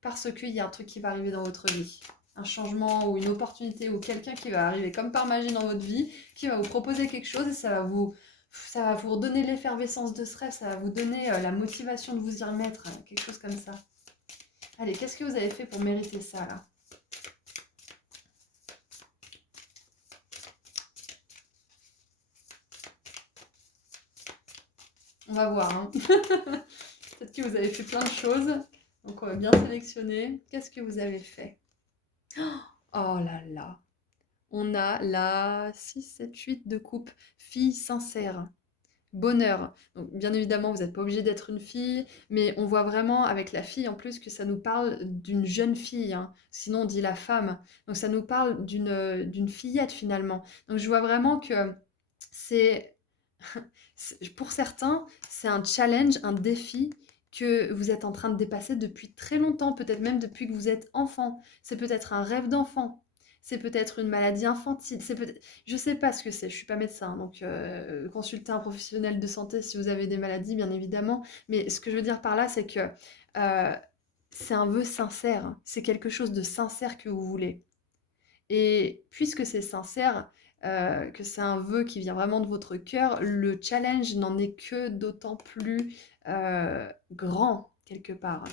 parce qu'il y a un truc qui va arriver dans votre vie. Un changement ou une opportunité ou quelqu'un qui va arriver comme par magie dans votre vie, qui va vous proposer quelque chose et ça va vous redonner l'effervescence de ce rêve, ça va vous donner la motivation de vous y remettre, quelque chose comme ça. Allez, qu'est-ce que vous avez fait pour mériter ça là? On va voir. Hein. Peut-être que vous avez fait plein de choses. Donc on va bien sélectionner. Qu'est-ce que vous avez fait? Oh là là. On a la 6, 7, 8 de coupe. Fille sincère. Bonheur. Donc, bien évidemment, vous n'êtes pas obligé d'être une fille, mais on voit vraiment avec la fille en plus que ça nous parle d'une jeune fille, hein. Sinon on dit la femme. Donc ça nous parle d'une fillette finalement. Donc je vois vraiment que c'est, pour certains, c'est un challenge, un défi que vous êtes en train de dépasser depuis très longtemps, peut-être même depuis que vous êtes enfant. C'est peut-être un rêve d'enfant, c'est peut-être une maladie infantile, c'est peut-être... Je sais pas ce que c'est, je suis pas médecin, donc consultez un professionnel de santé si vous avez des maladies, bien évidemment. Mais ce que je veux dire par là, c'est que euh, c'est un vœu sincère, hein. C'est quelque chose de sincère que vous voulez. Et puisque c'est sincère, que c'est un vœu qui vient vraiment de votre cœur, le challenge n'en est que d'autant plus grand, quelque part.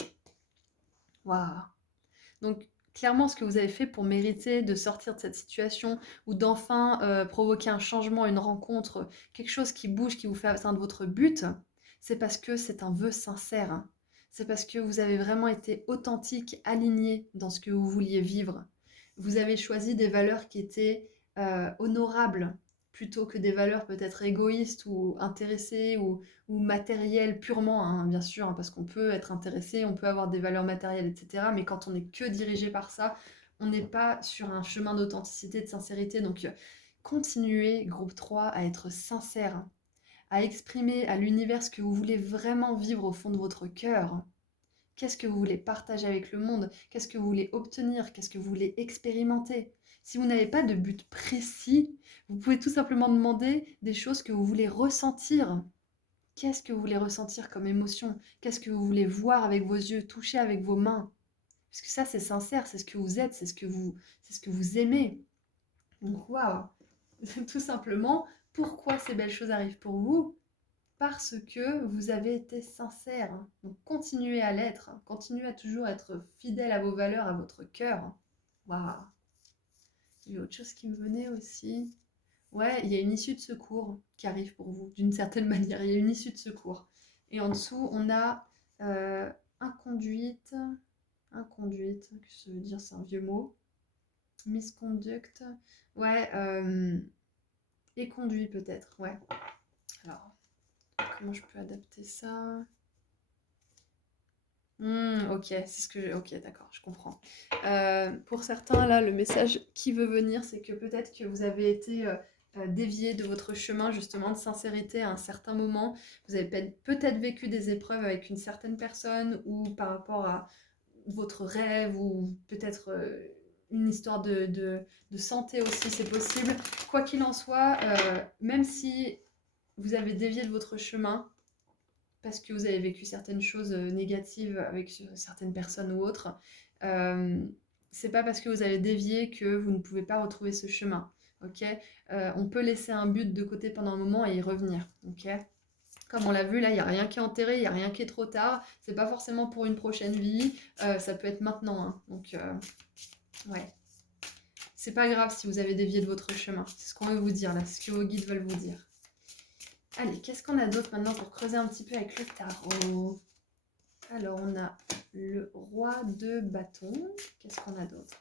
Waouh! Donc, clairement, ce que vous avez fait pour mériter de sortir de cette situation ou d'enfin provoquer un changement, une rencontre, quelque chose qui bouge, qui vous fait atteindre votre but, c'est parce que c'est un vœu sincère, hein. C'est parce que vous avez vraiment été authentique, aligné dans ce que vous vouliez vivre. Vous avez choisi des valeurs qui étaient honorables plutôt que des valeurs peut-être égoïstes ou intéressées ou matériel purement, hein, bien sûr, hein, parce qu'on peut être intéressé, on peut avoir des valeurs matérielles, etc. Mais quand on n'est que dirigé par ça, on n'est pas sur un chemin d'authenticité, de sincérité. Donc, continuez, groupe 3, à être sincère, à exprimer à l'univers ce que vous voulez vraiment vivre au fond de votre cœur. Qu'est-ce que vous voulez partager avec le monde? Qu'est-ce que vous voulez obtenir? Qu'est-ce que vous voulez expérimenter? Si vous n'avez pas de but précis, vous pouvez tout simplement demander des choses que vous voulez ressentir. Qu'est-ce que vous voulez ressentir comme émotion? Qu'est-ce que vous voulez voir avec vos yeux, toucher avec vos mains? Parce que ça, c'est sincère, c'est ce que vous êtes, c'est ce que vous aimez. Donc, waouh! Tout simplement, pourquoi ces belles choses arrivent pour vous? Parce que vous avez été sincère. Donc, continuez à l'être. Continuez à toujours être fidèle à vos valeurs, à votre cœur. Waouh! Il y a autre chose qui me venait aussi. Ouais, il y a une issue de secours qui arrive pour vous, d'une certaine manière. Il y a une issue de secours. Et en dessous, on a inconduite. Inconduite, qu'est-ce que ça veut dire? C'est un vieux mot. Misconduct. Ouais, éconduit peut-être. Ouais. Alors, comment je peux adapter ça? Ok, c'est ce que j'ai. Ok, d'accord, je comprends. Pour certains, là, le message qui veut venir, c'est que peut-être que vous avez été dévié de votre chemin justement de sincérité à un certain moment. Vous avez peut-être vécu des épreuves avec une certaine personne ou par rapport à votre rêve ou peut-être une histoire de santé aussi, c'est possible. Quoi qu'il en soit, même si vous avez dévié de votre chemin, parce que vous avez vécu certaines choses négatives avec certaines personnes ou autres, euh, c'est pas parce que vous avez dévié que vous ne pouvez pas retrouver ce chemin. Ok. On peut laisser un but de côté pendant un moment et y revenir. Ok. Comme on l'a vu là, il n'y a rien qui est enterré, il n'y a rien qui est trop tard. C'est pas forcément pour une prochaine vie, ça peut être maintenant, hein. Donc, ouais. C'est pas grave si vous avez dévié de votre chemin. C'est ce qu'on veut vous dire là, c'est ce que vos guides veulent vous dire. Allez, qu'est-ce qu'on a d'autre maintenant pour creuser un petit peu avec le tarot? Alors, on a le roi de bâton. Qu'est-ce qu'on a d'autre?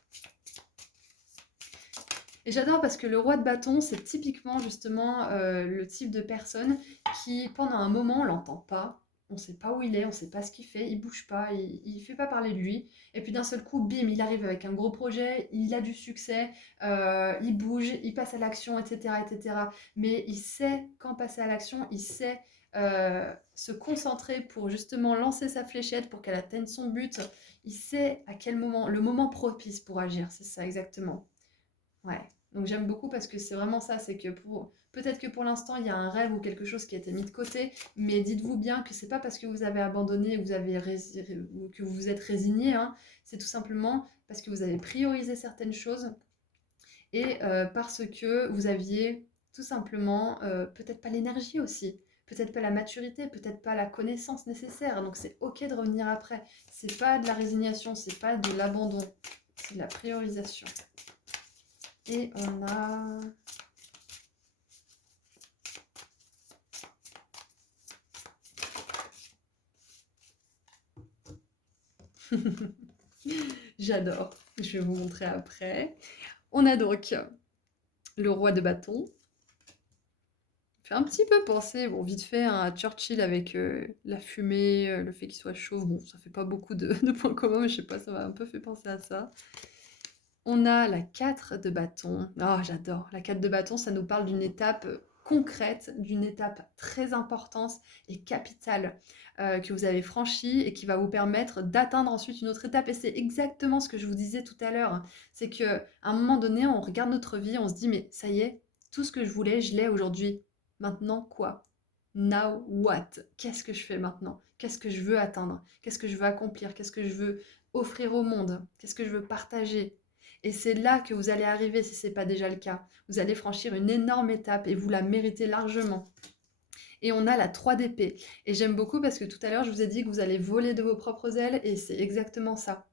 Et j'adore parce que le roi de bâton, c'est typiquement justement le type de personne qui, pendant un moment, on l'entend pas. On ne sait pas où il est, on ne sait pas ce qu'il fait, il bouge pas, il fait pas parler de lui. Et puis d'un seul coup, bim, il arrive avec un gros projet, il a du succès, il bouge, il passe à l'action, etc., etc. Mais il sait quand passer à l'action, il sait se concentrer pour justement lancer sa fléchette pour qu'elle atteigne son but. Il sait à quel moment, le moment propice pour agir, c'est ça exactement. Ouais. Donc j'aime beaucoup parce que c'est vraiment ça, c'est que peut-être que pour l'instant il y a un rêve ou quelque chose qui a été mis de côté, mais dites-vous bien que c'est pas parce que vous avez abandonné ou ou que vous vous êtes résigné, hein, c'est tout simplement parce que vous avez priorisé certaines choses et parce que vous aviez tout simplement peut-être pas l'énergie aussi, peut-être pas la maturité, peut-être pas la connaissance nécessaire. Donc c'est ok de revenir après. C'est pas de la résignation, c'est pas de l'abandon, c'est de la priorisation. Et on a... J'adore. Je vais vous montrer après. On a donc le roi de bâton. Fait un petit peu penser, bon, vite fait, hein, à Churchill avec la fumée, le fait qu'il soit chauve. Bon, ça fait pas beaucoup de points communs, mais je sais pas, ça m'a un peu fait penser à ça. On a la 4 de bâton. Oh, j'adore. La 4 de bâton, ça nous parle d'une étape concrète d'une étape très importante et capitale que vous avez franchie et qui va vous permettre d'atteindre ensuite une autre étape. Et c'est exactement ce que je vous disais tout à l'heure. C'est qu'à un moment donné, on regarde notre vie, on se dit, mais ça y est, tout ce que je voulais, je l'ai aujourd'hui. Maintenant, quoi? Now what? Qu'est-ce que je fais maintenant? Qu'est-ce que je veux atteindre? Qu'est-ce que je veux accomplir? Qu'est-ce que je veux offrir au monde? Qu'est-ce que je veux partager? Et c'est là que vous allez arriver si ce n'est pas déjà le cas. Vous allez franchir une énorme étape et vous la méritez largement. Et on a la 3 d'épée. Et j'aime beaucoup parce que tout à l'heure, je vous ai dit que vous allez voler de vos propres ailes et c'est exactement ça.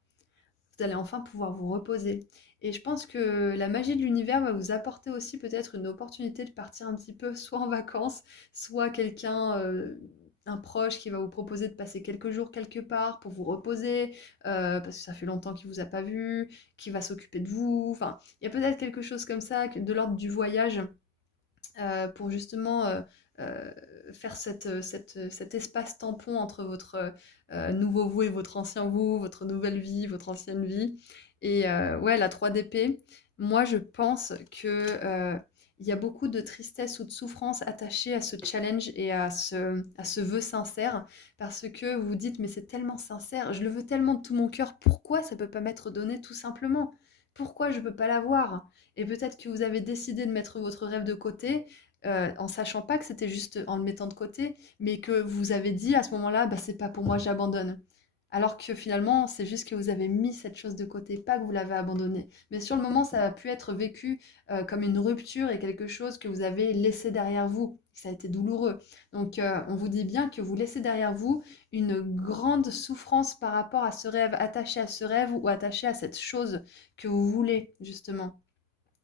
Vous allez enfin pouvoir vous reposer. Et je pense que la magie de l'univers va vous apporter aussi peut-être une opportunité de partir un petit peu soit en vacances, soit quelqu'un, un proche qui va vous proposer de passer quelques jours quelque part pour vous reposer, parce que ça fait longtemps qu'il ne vous a pas vu, qui va s'occuper de vous. Enfin, il y a peut-être quelque chose comme ça, de l'ordre du voyage, pour justement euh, faire cet espace tampon entre votre nouveau vous et votre ancien vous, votre nouvelle vie, votre ancienne vie. Et ouais, la 3 d'épée, moi je pense que il y a beaucoup de tristesse ou de souffrance attachée à ce challenge et à ce vœu sincère, parce que vous vous dites, mais c'est tellement sincère, je le veux tellement de tout mon cœur, pourquoi ça ne peut pas m'être donné tout simplement? Pourquoi je ne peux pas l'avoir? Et peut-être que vous avez décidé de mettre votre rêve de côté, en sachant pas que c'était juste en le mettant de côté, mais que vous avez dit à ce moment-là, bah, c'est pas pour moi, j'abandonne. Alors que finalement, c'est juste que vous avez mis cette chose de côté, pas que vous l'avez abandonnée. Mais sur le moment, ça a pu être vécu comme une rupture et quelque chose que vous avez laissé derrière vous. Ça a été douloureux. Donc, on vous dit bien que vous laissez derrière vous une grande souffrance par rapport à ce rêve, attaché à ce rêve ou attaché à cette chose que vous voulez, justement.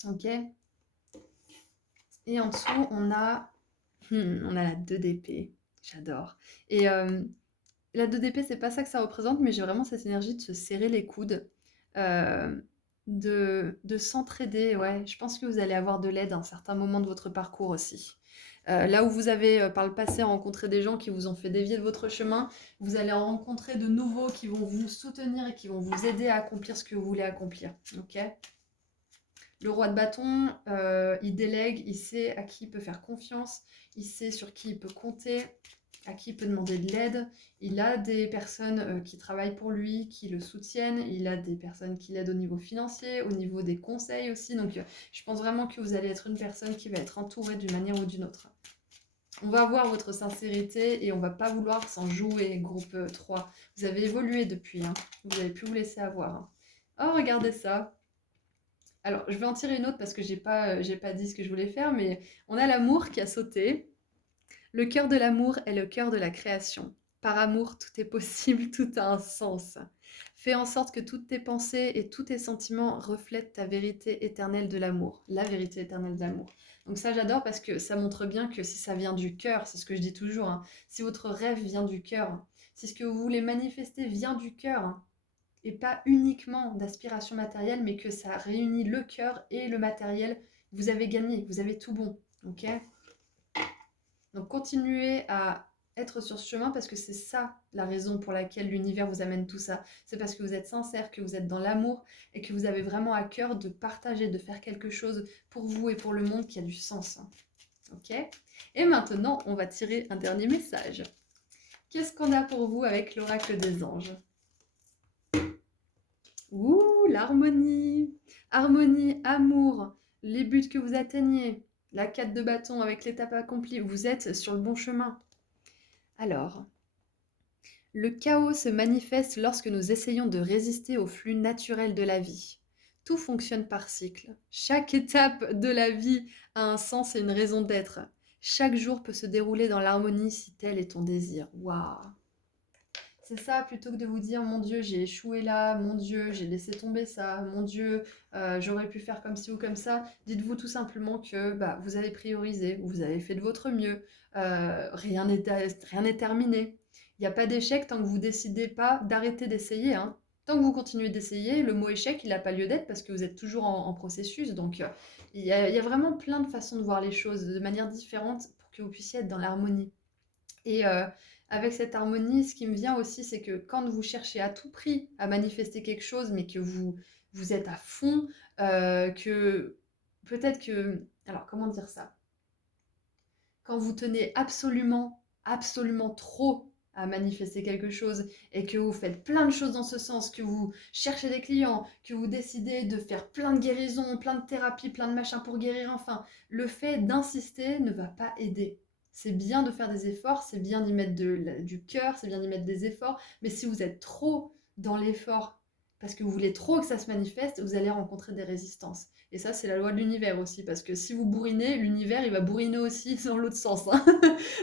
Ok? Et en dessous, on a la 2 d'épée. J'adore. Et la 2 d'épée, c'est pas ça que ça représente, mais j'ai vraiment cette énergie de se serrer les coudes, euh, de s'entraider. Ouais, je pense que vous allez avoir de l'aide à un certain moment de votre parcours aussi. Là où vous avez par le passé rencontré des gens qui vous ont fait dévier de votre chemin, vous allez en rencontrer de nouveaux qui vont vous soutenir et qui vont vous aider à accomplir ce que vous voulez accomplir. Ok? Le roi de bâton, il délègue, il sait à qui il peut faire confiance, il sait sur qui il peut compter, à qui il peut demander de l'aide. Il a des personnes qui travaillent pour lui, qui le soutiennent. Il a des personnes qui l'aident au niveau financier, au niveau des conseils aussi. Donc, je pense vraiment que vous allez être une personne qui va être entourée d'une manière ou d'une autre. On va voir votre sincérité et on va pas vouloir s'en jouer, groupe 3. Vous avez évolué depuis, hein. Vous avez pu vous laisser avoir, hein. Oh, regardez ça. Alors, je vais en tirer une autre parce que j'ai pas dit ce que je voulais faire, mais on a l'amour qui a sauté. Le cœur de l'amour est le cœur de la création. Par amour, tout est possible, tout a un sens. Fais en sorte que toutes tes pensées et tous tes sentiments reflètent ta vérité éternelle de l'amour, la vérité éternelle de l'amour. Donc ça, j'adore parce que ça montre bien que si ça vient du cœur, c'est ce que je dis toujours, hein, si votre rêve vient du cœur, si ce que vous voulez manifester vient du cœur, hein, et pas uniquement d'aspiration matérielle, mais que ça réunit le cœur et le matériel, vous avez gagné, vous avez tout bon. Ok? Donc continuez à être sur ce chemin parce que c'est ça la raison pour laquelle l'univers vous amène tout ça. C'est parce que vous êtes sincère, que vous êtes dans l'amour et que vous avez vraiment à cœur de partager, de faire quelque chose pour vous et pour le monde qui a du sens. Ok? Et maintenant, on va tirer un dernier message. Qu'est-ce qu'on a pour vous avec l'oracle des anges? Ouh, l'harmonie. Harmonie, amour, les buts que vous atteignez, la 4 de bâton avec l'étape accomplie, vous êtes sur le bon chemin. Alors, le chaos se manifeste lorsque nous essayons de résister au flux naturel de la vie. Tout fonctionne par cycle. Chaque étape de la vie a un sens et une raison d'être. Chaque jour peut se dérouler dans l'harmonie si tel est ton désir. Waouh! C'est ça, plutôt que de vous dire, mon Dieu, j'ai échoué là, mon Dieu, j'ai laissé tomber ça, mon Dieu, j'aurais pu faire comme ci ou comme ça. Dites-vous tout simplement que bah, vous avez priorisé, vous avez fait de votre mieux, rien n'est terminé. Il n'y a pas d'échec tant que vous décidez pas d'arrêter d'essayer, hein. Tant que vous continuez d'essayer, le mot échec, il n'a pas lieu d'être parce que vous êtes toujours en processus. Donc, il y a vraiment plein de façons de voir les choses de manière différente pour que vous puissiez être dans l'harmonie. Et avec cette harmonie, ce qui me vient aussi, c'est que quand vous cherchez à tout prix à manifester quelque chose, mais que vous êtes à fond, que peut-être que... Alors, comment dire ça? quand vous tenez absolument, absolument trop à manifester quelque chose et que vous faites plein de choses dans ce sens, que vous cherchez des clients, que vous décidez de faire plein de guérisons, plein de thérapies, plein de machins pour guérir, enfin, le fait d'insister ne va pas aider. C'est bien de faire des efforts, c'est bien d'y mettre du cœur, c'est bien d'y mettre des efforts, mais si vous êtes trop dans l'effort parce que vous voulez trop que ça se manifeste, vous allez rencontrer des résistances. Et ça, c'est la loi de l'univers aussi, parce que si vous bourrinez, l'univers, il va bourriner aussi dans l'autre sens, hein.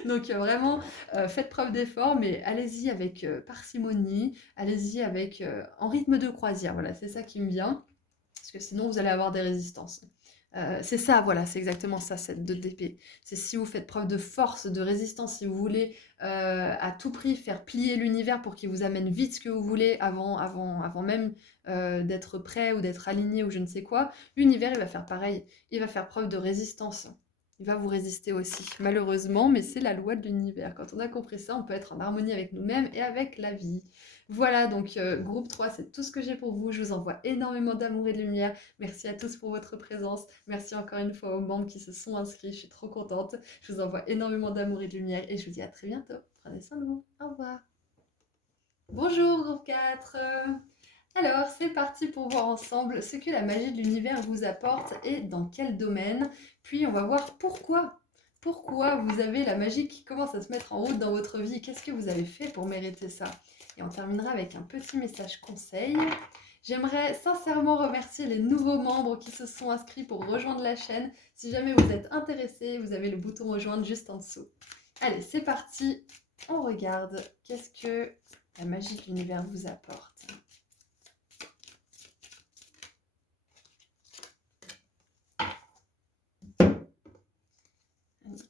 Donc vraiment, faites preuve d'effort, mais allez-y avec parcimonie, allez-y avec en rythme de croisière, voilà, c'est ça qui me vient, parce que sinon vous allez avoir des résistances. C'est ça, voilà, c'est exactement ça, cette 2 d'épée. C'est si vous faites preuve de force, de résistance, si vous voulez à tout prix faire plier l'univers pour qu'il vous amène vite ce que vous voulez avant même d'être prêt ou d'être aligné ou je ne sais quoi, l'univers, il va faire pareil. Il va faire preuve de résistance. Il va vous résister aussi, malheureusement, mais c'est la loi de l'univers. Quand on a compris ça, on peut être en harmonie avec nous-mêmes et avec la vie. Voilà, donc groupe 3, c'est tout ce que j'ai pour vous. Je vous envoie énormément d'amour et de lumière. Merci à tous pour votre présence. Merci encore une fois aux membres qui se sont inscrits. Je suis trop contente. Je vous envoie énormément d'amour et de lumière et je vous dis à très bientôt. Prenez soin de vous. Au revoir. Bonjour groupe 4. Alors, c'est parti pour voir ensemble ce que la magie de l'univers vous apporte et dans quel domaine. Puis on va voir pourquoi. Pourquoi vous avez la magie qui commence à se mettre en route dans votre vie. Qu'est-ce que vous avez fait pour mériter ça? Et on terminera avec un petit message conseil. J'aimerais sincèrement remercier les nouveaux membres qui se sont inscrits pour rejoindre la chaîne. Si jamais vous êtes intéressé, vous avez le bouton rejoindre juste en dessous. Allez, c'est parti. On regarde qu'est-ce que la magie de l'univers vous apporte.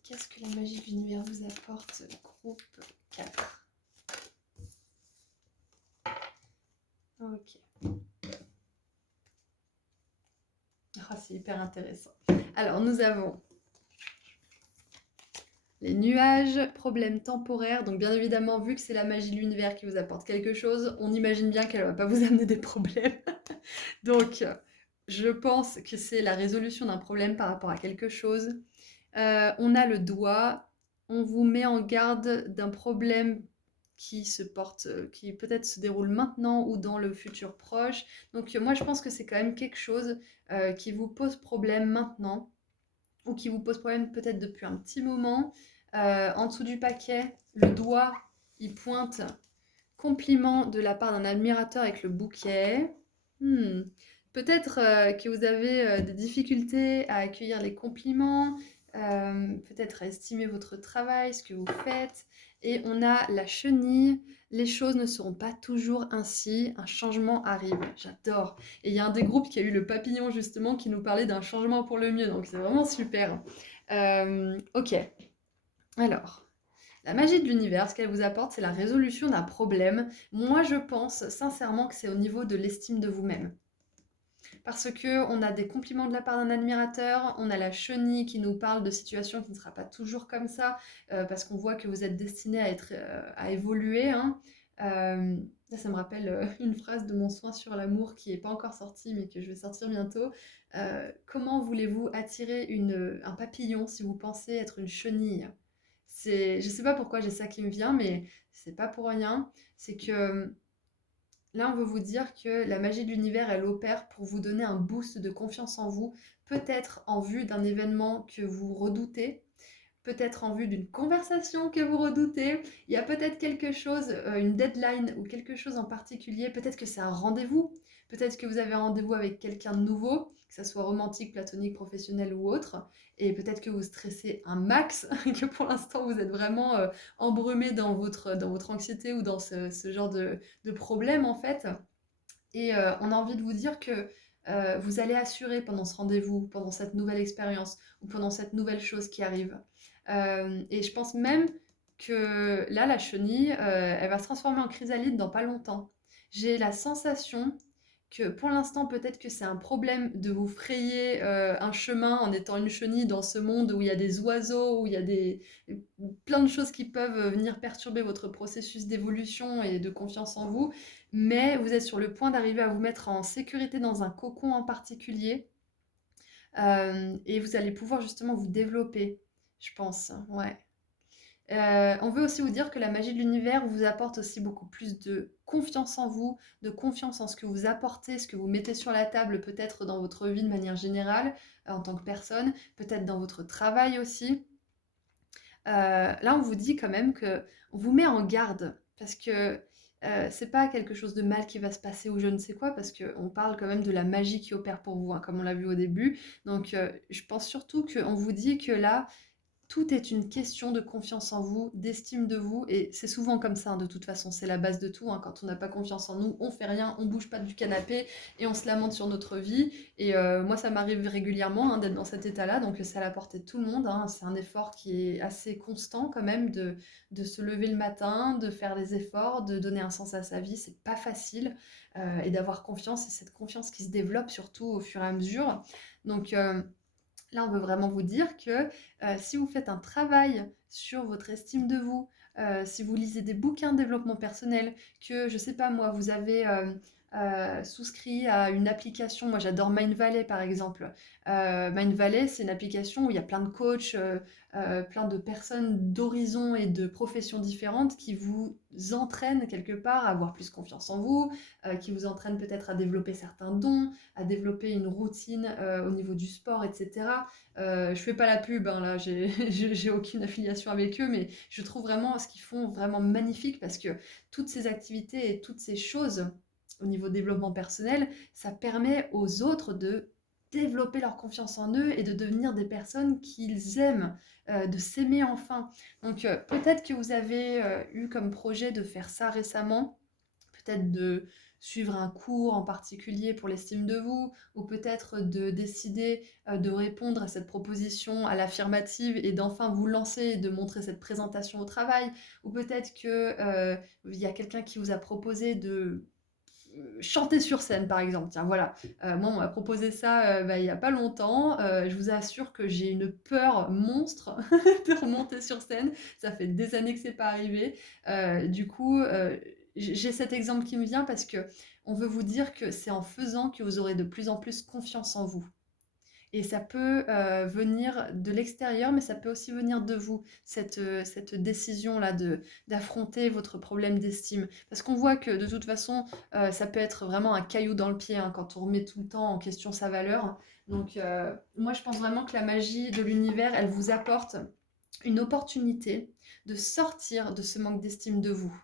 Qu'est-ce que la magie de l'univers vous apporte, groupe 4? Ok. Ah, c'est hyper intéressant. Alors, nous avons les nuages, problèmes temporaires. Donc, bien évidemment, vu que c'est la magie de l'univers qui vous apporte quelque chose, on imagine bien qu'elle ne va pas vous amener des problèmes. Donc, je pense que c'est la résolution d'un problème par rapport à quelque chose. On a le doigt, on vous met en garde d'un problème qui se porte, qui peut-être se déroule maintenant ou dans le futur proche. Donc moi je pense que c'est quand même quelque chose qui vous pose problème maintenant ou qui vous pose problème peut-être depuis un petit moment. En dessous du paquet, le doigt, il pointe compliment de la part d'un admirateur avec le bouquet. Peut-être que vous avez des difficultés à accueillir les compliments, peut-être à estimer votre travail, ce que vous faites. Et on a la chenille. Les choses ne seront pas toujours ainsi. Un changement arrive. J'adore. Et il y a un des groupes qui a eu le papillon justement qui nous parlait d'un changement pour le mieux. Donc c'est vraiment super. Ok. Alors. La magie de l'univers, ce qu'elle vous apporte, c'est la résolution d'un problème. Moi, je pense sincèrement que c'est au niveau de l'estime de vous-même. Parce qu'on a des compliments de la part d'un admirateur, on a la chenille qui nous parle de situations qui ne sera pas toujours comme ça, parce qu'on voit que vous êtes destiné à évoluer, hein. Là, ça me rappelle une phrase de mon soin sur l'amour qui n'est pas encore sortie, mais que je vais sortir bientôt. Comment voulez-vous attirer un papillon si vous pensez être une chenille? Je sais pas pourquoi j'ai ça qui me vient, mais c'est pas pour rien. C'est que là, on veut vous dire que la magie de l'univers, elle opère pour vous donner un boost de confiance en vous, peut-être en vue d'un événement que vous redoutez, peut-être en vue d'une conversation que vous redoutez. Il y a peut-être quelque chose, une deadline ou quelque chose en particulier. Peut-être que c'est un rendez-vous. Peut-être que vous avez un rendez-vous avec quelqu'un de nouveau, que ça soit romantique, platonique, professionnel ou autre. Et peut-être que vous stressez un max, que pour l'instant vous êtes vraiment embrumé dans votre anxiété ou dans ce genre de problème en fait. Et on a envie de vous dire que vous allez assurer pendant ce rendez-vous, pendant cette nouvelle expérience ou pendant cette nouvelle chose qui arrive. Et je pense même que là, la chenille, elle va se transformer en chrysalide dans pas longtemps. J'ai la sensation que pour l'instant, peut-être que c'est un problème de vous frayer un chemin en étant une chenille dans ce monde où il y a des oiseaux, où il y a plein de choses qui peuvent venir perturber votre processus d'évolution et de confiance en vous, mais vous êtes sur le point d'arriver à vous mettre en sécurité dans un cocon en particulier et vous allez pouvoir justement vous développer. je pense, ouais. On veut aussi vous dire que la magie de l'univers vous apporte aussi beaucoup plus de confiance en vous, de confiance en ce que vous apportez, ce que vous mettez sur la table, peut-être dans votre vie de manière générale, en tant que personne, peut-être dans votre travail aussi. Là, on vous dit quand même que on vous met en garde parce que c'est pas quelque chose de mal qui va se passer ou je ne sais quoi, parce qu'on parle quand même de la magie qui opère pour vous, hein, comme on l'a vu au début. Donc, je pense surtout qu'on vous dit que là, tout est une question de confiance en vous, d'estime de vous, et c'est souvent comme ça, hein, de toute façon, c'est la base de tout, hein. Quand on n'a pas confiance en nous, on fait rien, on bouge pas du canapé, et on se lamente sur notre vie. Et moi, ça m'arrive régulièrement, hein, d'être dans cet état-là, donc c'est à la portée de tout le monde, hein. C'est un effort qui est assez constant quand même, de se lever le matin, de faire des efforts, de donner un sens à sa vie, c'est pas facile, et d'avoir confiance, et cette confiance qui se développe surtout au fur et à mesure. Donc, là, on veut vraiment vous dire que si vous faites un travail sur votre estime de vous, si vous lisez des bouquins de développement personnel, que, je sais pas moi, vous avez souscrit à une application, moi j'adore Mindvalley par exemple. Mindvalley, c'est une application où il y a plein de coachs, plein de personnes d'horizons et de professions différentes qui vous entraînent quelque part à avoir plus confiance en vous, qui vous entraînent peut-être à développer certains dons, à développer une routine au niveau du sport, etc. Je fais pas la pub, hein, là, j'ai aucune affiliation avec eux, mais je trouve vraiment ce qu'ils font vraiment magnifique parce que toutes ces activités et toutes ces choses au niveau développement personnel, ça permet aux autres de développer leur confiance en eux et de devenir des personnes qu'ils aiment, de s'aimer enfin. Donc peut-être que vous avez eu comme projet de faire ça récemment, peut-être de suivre un cours en particulier pour l'estime de vous, ou peut-être de décider de répondre à cette proposition à l'affirmative et d'enfin vous lancer et de montrer cette présentation au travail, ou peut-être que il y a quelqu'un qui vous a proposé de chanter sur scène par exemple. Tiens voilà, moi on m'a proposé ça il n'y a pas longtemps. Je vous assure que j'ai une peur monstre de remonter sur scène. Ça fait des années que c'est pas arrivé. Du coup, j'ai cet exemple qui me vient parce que on veut vous dire que c'est en faisant que vous aurez de plus en plus confiance en vous. Et ça peut venir de l'extérieur, mais ça peut aussi venir de vous, cette décision-là d'affronter votre problème d'estime. Parce qu'on voit que de toute façon, ça peut être vraiment un caillou dans le pied, hein, quand on remet tout le temps en question sa valeur. Donc moi, je pense vraiment que la magie de l'univers, elle vous apporte une opportunité de sortir de ce manque d'estime de vous.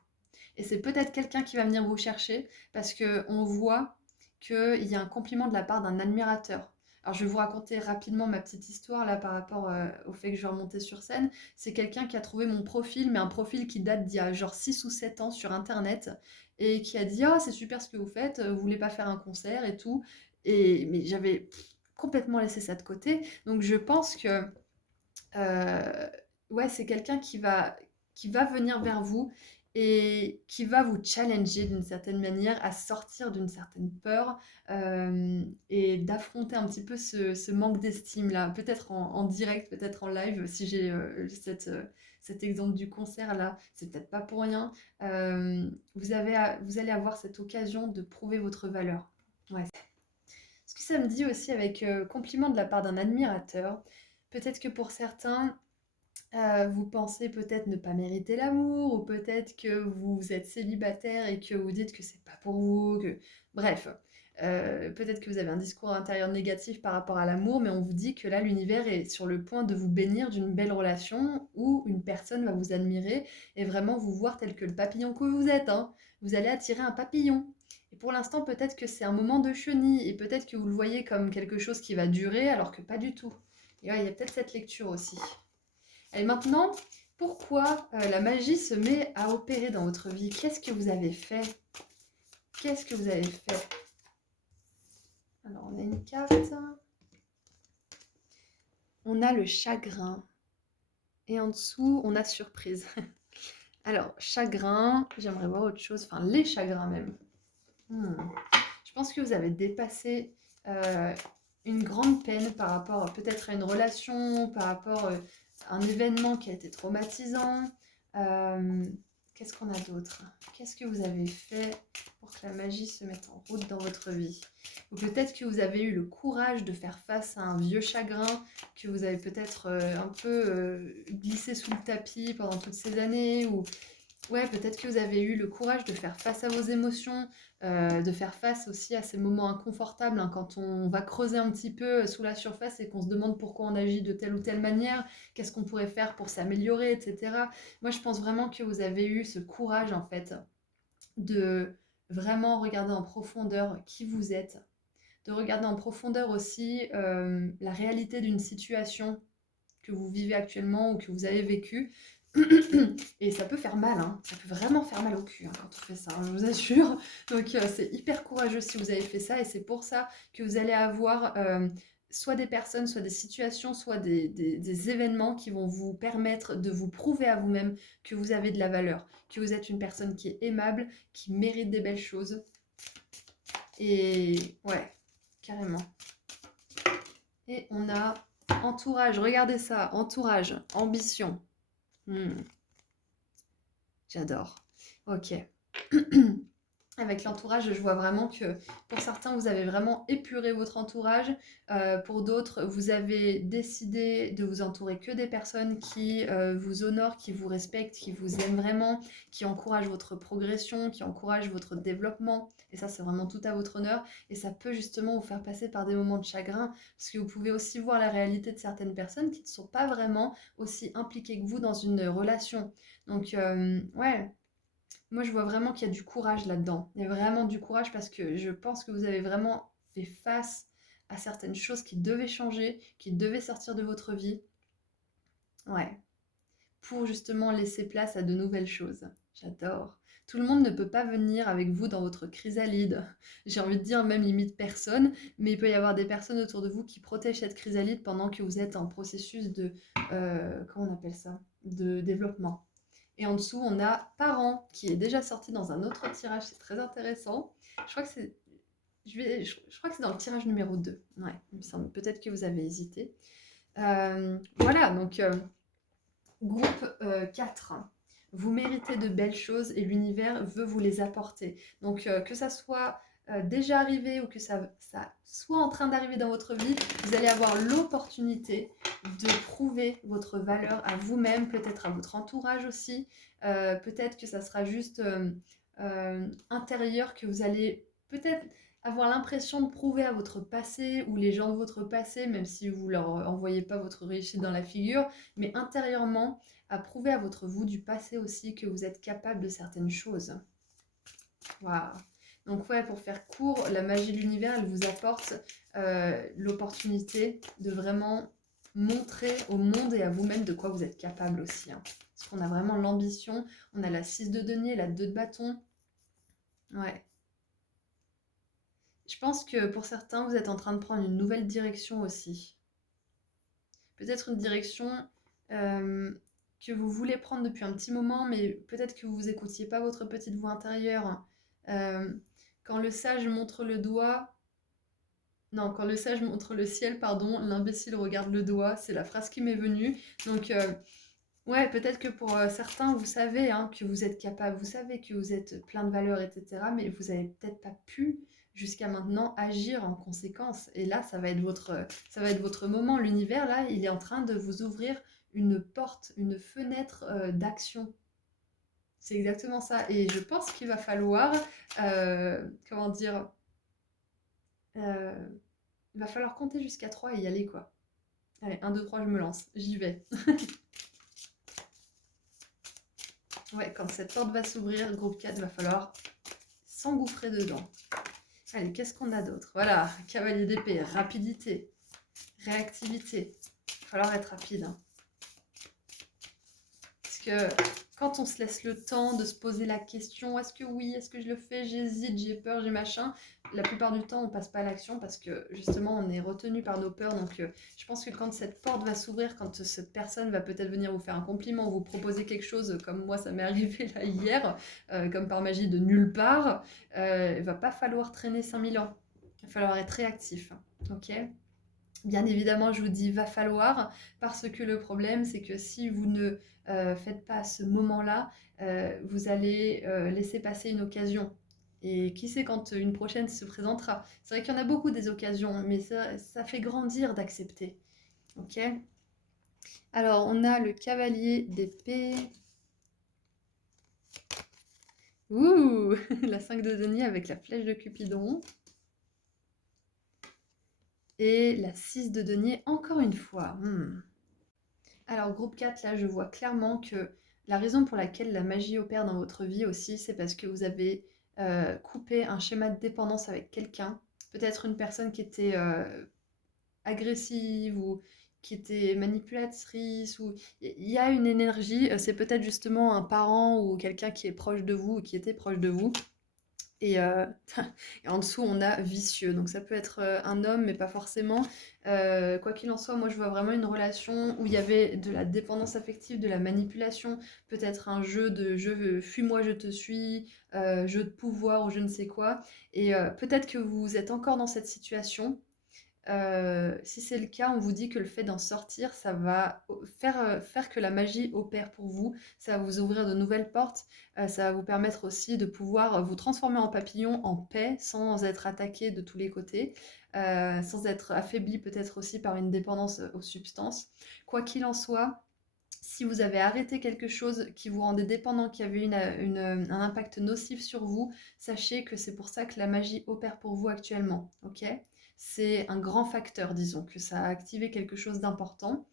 Et c'est peut-être quelqu'un qui va venir vous chercher parce qu'on voit qu'il y a un compliment de la part d'un admirateur. Alors je vais vous raconter rapidement ma petite histoire là par rapport au fait que je vais remonter sur scène. C'est quelqu'un qui a trouvé mon profil, mais un profil qui date d'il y a genre 6 ou 7 ans sur internet et qui a dit: «Ah, c'est super ce que vous faites, vous voulez pas faire un concert et tout?» Mais j'avais complètement laissé ça de côté. Donc je pense que ouais, c'est quelqu'un qui va venir vers vous et qui va vous challenger d'une certaine manière à sortir d'une certaine peur, et d'affronter un petit peu ce manque d'estime-là. Peut-être en direct, peut-être en live, si j'ai cet exemple du concert là, c'est peut-être pas pour rien. Vous allez avoir cette occasion de prouver votre valeur. Ouais. Ce que ça me dit aussi avec compliment de la part d'un admirateur, peut-être que pour certains, vous pensez peut-être ne pas mériter l'amour, ou peut-être que vous êtes célibataire et que vous dites que c'est pas pour vous, que bref, peut-être que vous avez un discours intérieur négatif par rapport à l'amour, mais on vous dit que là, l'univers est sur le point de vous bénir d'une belle relation où une personne va vous admirer et vraiment vous voir tel que le papillon que vous êtes, hein. Vous allez attirer un papillon. Et pour l'instant, peut-être que c'est un moment de chenille et peut-être que vous le voyez comme quelque chose qui va durer alors que pas du tout. Et ouais, il y a peut-être cette lecture aussi. Et maintenant, pourquoi la magie se met à opérer dans votre vie? Qu'est-ce que vous avez fait? Qu'est-ce que vous avez fait? Alors, on a une carte. On a le chagrin. Et en dessous, on a surprise. Alors, chagrin, j'aimerais voir autre chose. Enfin, les chagrins même. Je pense que vous avez dépassé une grande peine par rapport peut-être à une relation, par rapport à un événement qui a été traumatisant. Qu'est-ce qu'on a d'autre? Qu'est-ce que vous avez fait pour que la magie se mette en route dans votre vie? Ou peut-être que vous avez eu le courage de faire face à un vieux chagrin que vous avez peut-être un peu glissé sous le tapis pendant toutes ces années. Ou ouais, peut-être que vous avez eu le courage de faire face à vos émotions, de faire face aussi à ces moments inconfortables, hein, quand on va creuser un petit peu sous la surface et qu'on se demande pourquoi on agit de telle ou telle manière, qu'est-ce qu'on pourrait faire pour s'améliorer, etc. Moi, je pense vraiment que vous avez eu ce courage, en fait, de vraiment regarder en profondeur qui vous êtes, de regarder en profondeur aussi la réalité d'une situation que vous vivez actuellement ou que vous avez vécue. Et ça peut faire mal, hein. Ça peut vraiment faire mal au cul, hein, quand on fait ça, hein, je vous assure. Donc c'est hyper courageux si vous avez fait ça, et c'est pour ça que vous allez avoir soit des personnes, soit des situations, soit des événements qui vont vous permettre de vous prouver à vous-même que vous avez de la valeur, que vous êtes une personne qui est aimable, qui mérite des belles choses. Et ouais, carrément. Et on a entourage, regardez ça, entourage, ambition. J'adore. Ok. Avec l'entourage, je vois vraiment que pour certains, vous avez vraiment épuré votre entourage. Pour d'autres, vous avez décidé de vous entourer que des personnes qui vous honorent, qui vous respectent, qui vous aiment vraiment, qui encouragent votre progression, qui encouragent votre développement. Et ça, c'est vraiment tout à votre honneur. Et ça peut justement vous faire passer par des moments de chagrin, parce que vous pouvez aussi voir la réalité de certaines personnes qui ne sont pas vraiment aussi impliquées que vous dans une relation. Donc, ouais. Moi, je vois vraiment qu'il y a du courage là-dedans. Il y a vraiment du courage parce que je pense que vous avez vraiment fait face à certaines choses qui devaient changer, qui devaient sortir de votre vie. Ouais. Pour justement laisser place à de nouvelles choses. J'adore. Tout le monde ne peut pas venir avec vous dans votre chrysalide. J'ai envie de dire même limite personne, mais il peut y avoir des personnes autour de vous qui protègent cette chrysalide pendant que vous êtes en processus de... comment on appelle ça? De développement. Et en dessous, on a Parents, qui est déjà sorti dans un autre tirage, c'est très intéressant. Je crois que c'est je crois que c'est dans le tirage numéro 2. Ouais, il me semble. Peut-être que vous avez hésité. Voilà, donc groupe 4. Vous méritez de belles choses et l'univers veut vous les apporter. Donc que ça soit déjà arrivé ou que ça soit en train d'arriver dans votre vie, vous allez avoir l'opportunité de prouver votre valeur à vous-même, peut-être à votre entourage aussi. Peut-être que ça sera juste intérieur, que vous allez peut-être avoir l'impression de prouver à votre passé ou les gens de votre passé, même si vous leur envoyez pas votre réussite dans la figure, mais intérieurement, à prouver à votre vous du passé aussi que vous êtes capable de certaines choses. Waouh. Donc ouais, pour faire court, la magie de l'univers, elle vous apporte l'opportunité de vraiment montrer au monde et à vous-même de quoi vous êtes capable aussi, hein. Parce qu'on a vraiment l'ambition, on a la 6 de denier, la 2 de bâton. Ouais. Je pense que pour certains, vous êtes en train de prendre une nouvelle direction aussi. Peut-être une direction que vous voulez prendre depuis un petit moment, mais peut-être que vous n'écoutiez pas votre petite voix intérieure. Quand le sage montre le doigt... Non, quand le sage montre le ciel, pardon, l'imbécile regarde le doigt. C'est la phrase qui m'est venue. Donc, ouais, peut-être que pour certains, vous savez hein, que vous êtes capable, vous savez que vous êtes plein de valeurs, etc. Mais vous n'avez peut-être pas pu, jusqu'à maintenant, agir en conséquence. Et là, ça va être votre moment. L'univers, là, il est en train de vous ouvrir une porte, une fenêtre d'action. C'est exactement ça. Et je pense qu'il va falloir, comment dire, il va falloir compter jusqu'à 3 et y aller, quoi. Allez, 1, 2, 3, je me lance. J'y vais. Ouais, quand cette porte va s'ouvrir, groupe 4, va falloir s'engouffrer dedans. Allez, qu'est-ce qu'on a d'autre? Voilà, cavalier d'épée, rapidité, réactivité. Il va falloir être rapide, hein. Parce que quand on se laisse le temps de se poser la question, est-ce que oui, est-ce que je le fais, j'hésite, j'ai peur, j'ai machin, la plupart du temps, on passe pas à l'action parce que justement, on est retenu par nos peurs. Donc, je pense que quand cette porte va s'ouvrir, quand cette personne va peut-être venir vous faire un compliment, vous proposer quelque chose, comme moi, ça m'est arrivé là hier, comme par magie de nulle part, il va pas falloir traîner 5000 ans. Il va falloir être réactif. Ok ? Bien évidemment, je vous dis va falloir, parce que le problème, c'est que si vous ne faites pas ce moment-là, vous allez laisser passer une occasion. Et qui sait quand une prochaine se présentera. C'est vrai qu'il y en a beaucoup des occasions, mais ça fait grandir d'accepter. Ok? Alors, on a le cavalier d'épée. Ouh! La 5 de denier avec la flèche de Cupidon. Et la 6 de denier encore une fois. Alors, groupe 4, là, je vois clairement que la raison pour laquelle la magie opère dans votre vie aussi, c'est parce que vous avez coupé un schéma de dépendance avec quelqu'un. Peut-être une personne qui était agressive ou qui était manipulatrice. Ou il y a une énergie, c'est peut-être justement un parent ou quelqu'un qui est proche de vous ou qui était proche de vous. Et, et en dessous, on a vicieux. Donc ça peut être un homme, mais pas forcément. Quoi qu'il en soit, moi je vois vraiment une relation où il y avait de la dépendance affective, de la manipulation, peut-être un jeu de fuis-moi, je te suis, jeu de pouvoir ou je ne sais quoi. Et peut-être que vous êtes encore dans cette situation. Si c'est le cas, on vous dit que le fait d'en sortir, ça va faire que la magie opère pour vous, ça va vous ouvrir de nouvelles portes, ça va vous permettre aussi de pouvoir vous transformer en papillon en paix, sans être attaqué de tous les côtés, sans être affaibli peut-être aussi par une dépendance aux substances. Quoi qu'il en soit, si vous avez arrêté quelque chose qui vous rendait dépendant, qui avait un impact nocif sur vous, sachez que c'est pour ça que la magie opère pour vous actuellement, ok? C'est un grand facteur, disons, que ça a activé quelque chose d'important.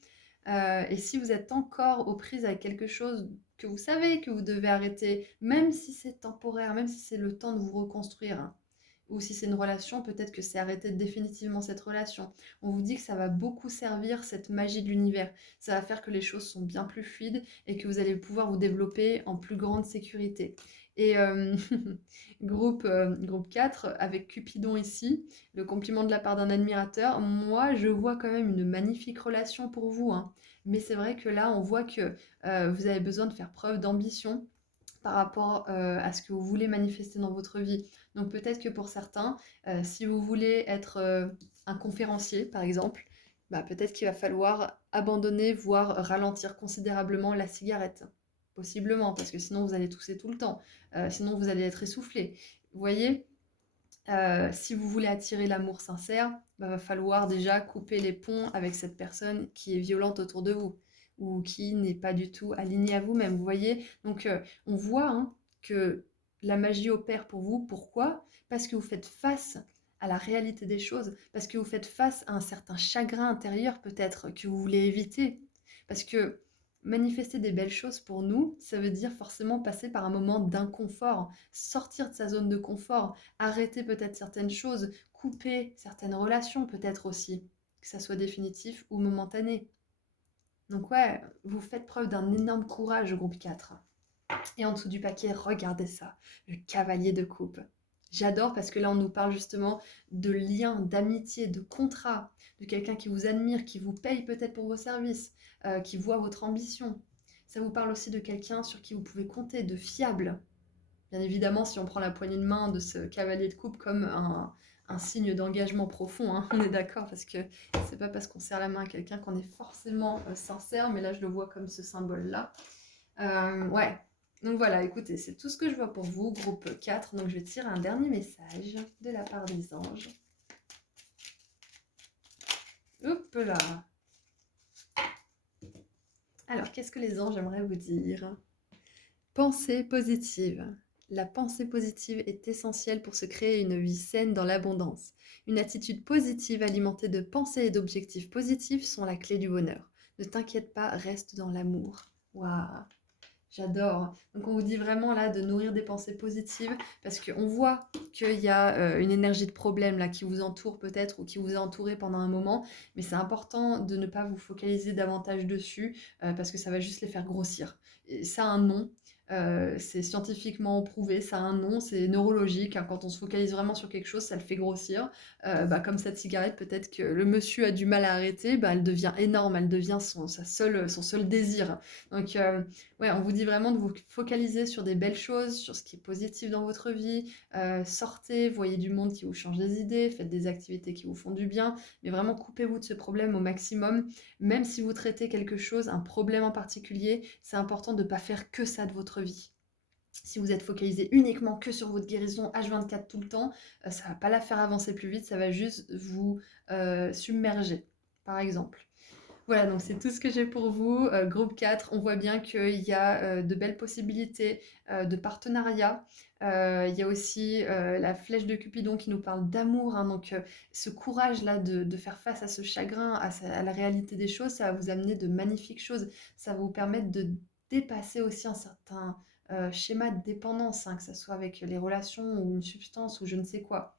Et si vous êtes encore aux prises avec quelque chose que vous savez que vous devez arrêter, même si c'est temporaire, même si c'est le temps de vous reconstruire, hein, ou si c'est une relation, peut-être que c'est arrêter définitivement cette relation. On vous dit que ça va beaucoup servir cette magie de l'univers. Ça va faire que les choses sont bien plus fluides et que vous allez pouvoir vous développer en plus grande sécurité. Et groupe 4, avec Cupidon ici, le compliment de la part d'un admirateur, moi je vois quand même une magnifique relation pour vous, hein. Mais c'est vrai que là, on voit que vous avez besoin de faire preuve d'ambition par rapport à ce que vous voulez manifester dans votre vie. Donc peut-être que pour certains, si vous voulez être un conférencier, par exemple, bah, peut-être qu'il va falloir abandonner, voire ralentir considérablement la cigarette. Possiblement, parce que sinon vous allez tousser tout le temps. Sinon vous allez être essoufflé. Vous voyez, si vous voulez attirer l'amour sincère, bah, va falloir déjà couper les ponts avec cette personne qui est violente autour de vous ou qui n'est pas du tout alignée à vous-même, vous voyez? Donc on voit hein, que la magie opère pour vous. Pourquoi? Parce que vous faites face à la réalité des choses, parce que vous faites face à un certain chagrin intérieur peut-être que vous voulez éviter. Parce que manifester des belles choses pour nous, ça veut dire forcément passer par un moment d'inconfort, sortir de sa zone de confort, arrêter peut-être certaines choses, couper certaines relations peut-être aussi, que ça soit définitif ou momentané. Donc ouais, vous faites preuve d'un énorme courage, groupe 4. Et en dessous du paquet, regardez ça, le cavalier de coupe. J'adore parce que là, on nous parle justement de liens, d'amitié, de contrats, de quelqu'un qui vous admire, qui vous paye peut-être pour vos services, qui voit votre ambition. Ça vous parle aussi de quelqu'un sur qui vous pouvez compter, de fiable. Bien évidemment, si on prend la poignée de main de ce cavalier de coupe comme un signe d'engagement profond, hein, on est d'accord, parce que c'est pas parce qu'on serre la main à quelqu'un qu'on est forcément sincère, mais là je le vois comme ce symbole-là. Ouais, donc voilà, écoutez, c'est tout ce que je vois pour vous, groupe 4. Donc je vais tirer un dernier message de la part des anges. Hop là. Alors, qu'est-ce que les anges aimeraient vous dire? Pensée positive. La pensée positive est essentielle pour se créer une vie saine dans l'abondance. Une attitude positive alimentée de pensées et d'objectifs positifs sont la clé du bonheur. Ne t'inquiète pas, reste dans l'amour. Waouh, j'adore. Donc on vous dit vraiment là de nourrir des pensées positives parce qu'on voit qu'il y a une énergie de problème là qui vous entoure peut-être ou qui vous a entouré pendant un moment, mais c'est important de ne pas vous focaliser davantage dessus parce que ça va juste les faire grossir. Et ça a un nom. C'est scientifiquement prouvé, ça a un nom, c'est neurologique, hein. Quand on se focalise vraiment sur quelque chose, ça le fait grossir. Comme cette cigarette, peut-être que le monsieur a du mal à arrêter, elle devient énorme, elle devient son seul désir. Donc, ouais, on vous dit vraiment de vous focaliser sur des belles choses, sur ce qui est positif dans votre vie. Sortez, voyez du monde qui vous change des idées, faites des activités qui vous font du bien, mais vraiment coupez-vous de ce problème au maximum. Même si vous traitez quelque chose, un problème en particulier, c'est important de ne pas faire que ça de votre vie. Si vous êtes focalisé uniquement que sur votre guérison H24 tout le temps, ça va pas la faire avancer plus vite, ça va juste vous submerger, par exemple. Voilà, donc c'est tout ce que j'ai pour vous. Groupe 4, on voit bien qu'il y a de belles possibilités de partenariat. Il y a aussi la flèche de Cupidon qui nous parle d'amour, hein. Donc ce courage-là de faire face à ce chagrin, à la réalité des choses, ça va vous amener de magnifiques choses. Ça va vous permettre de dépasser aussi un certain schéma de dépendance, hein, que ce soit avec les relations ou une substance ou je ne sais quoi.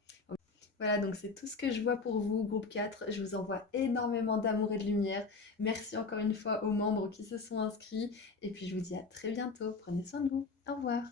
Voilà, donc c'est tout ce que je vois pour vous, groupe 4. Je vous envoie énormément d'amour et de lumière. Merci encore une fois aux membres qui se sont inscrits. Et puis je vous dis à très bientôt. Prenez soin de vous. Au revoir.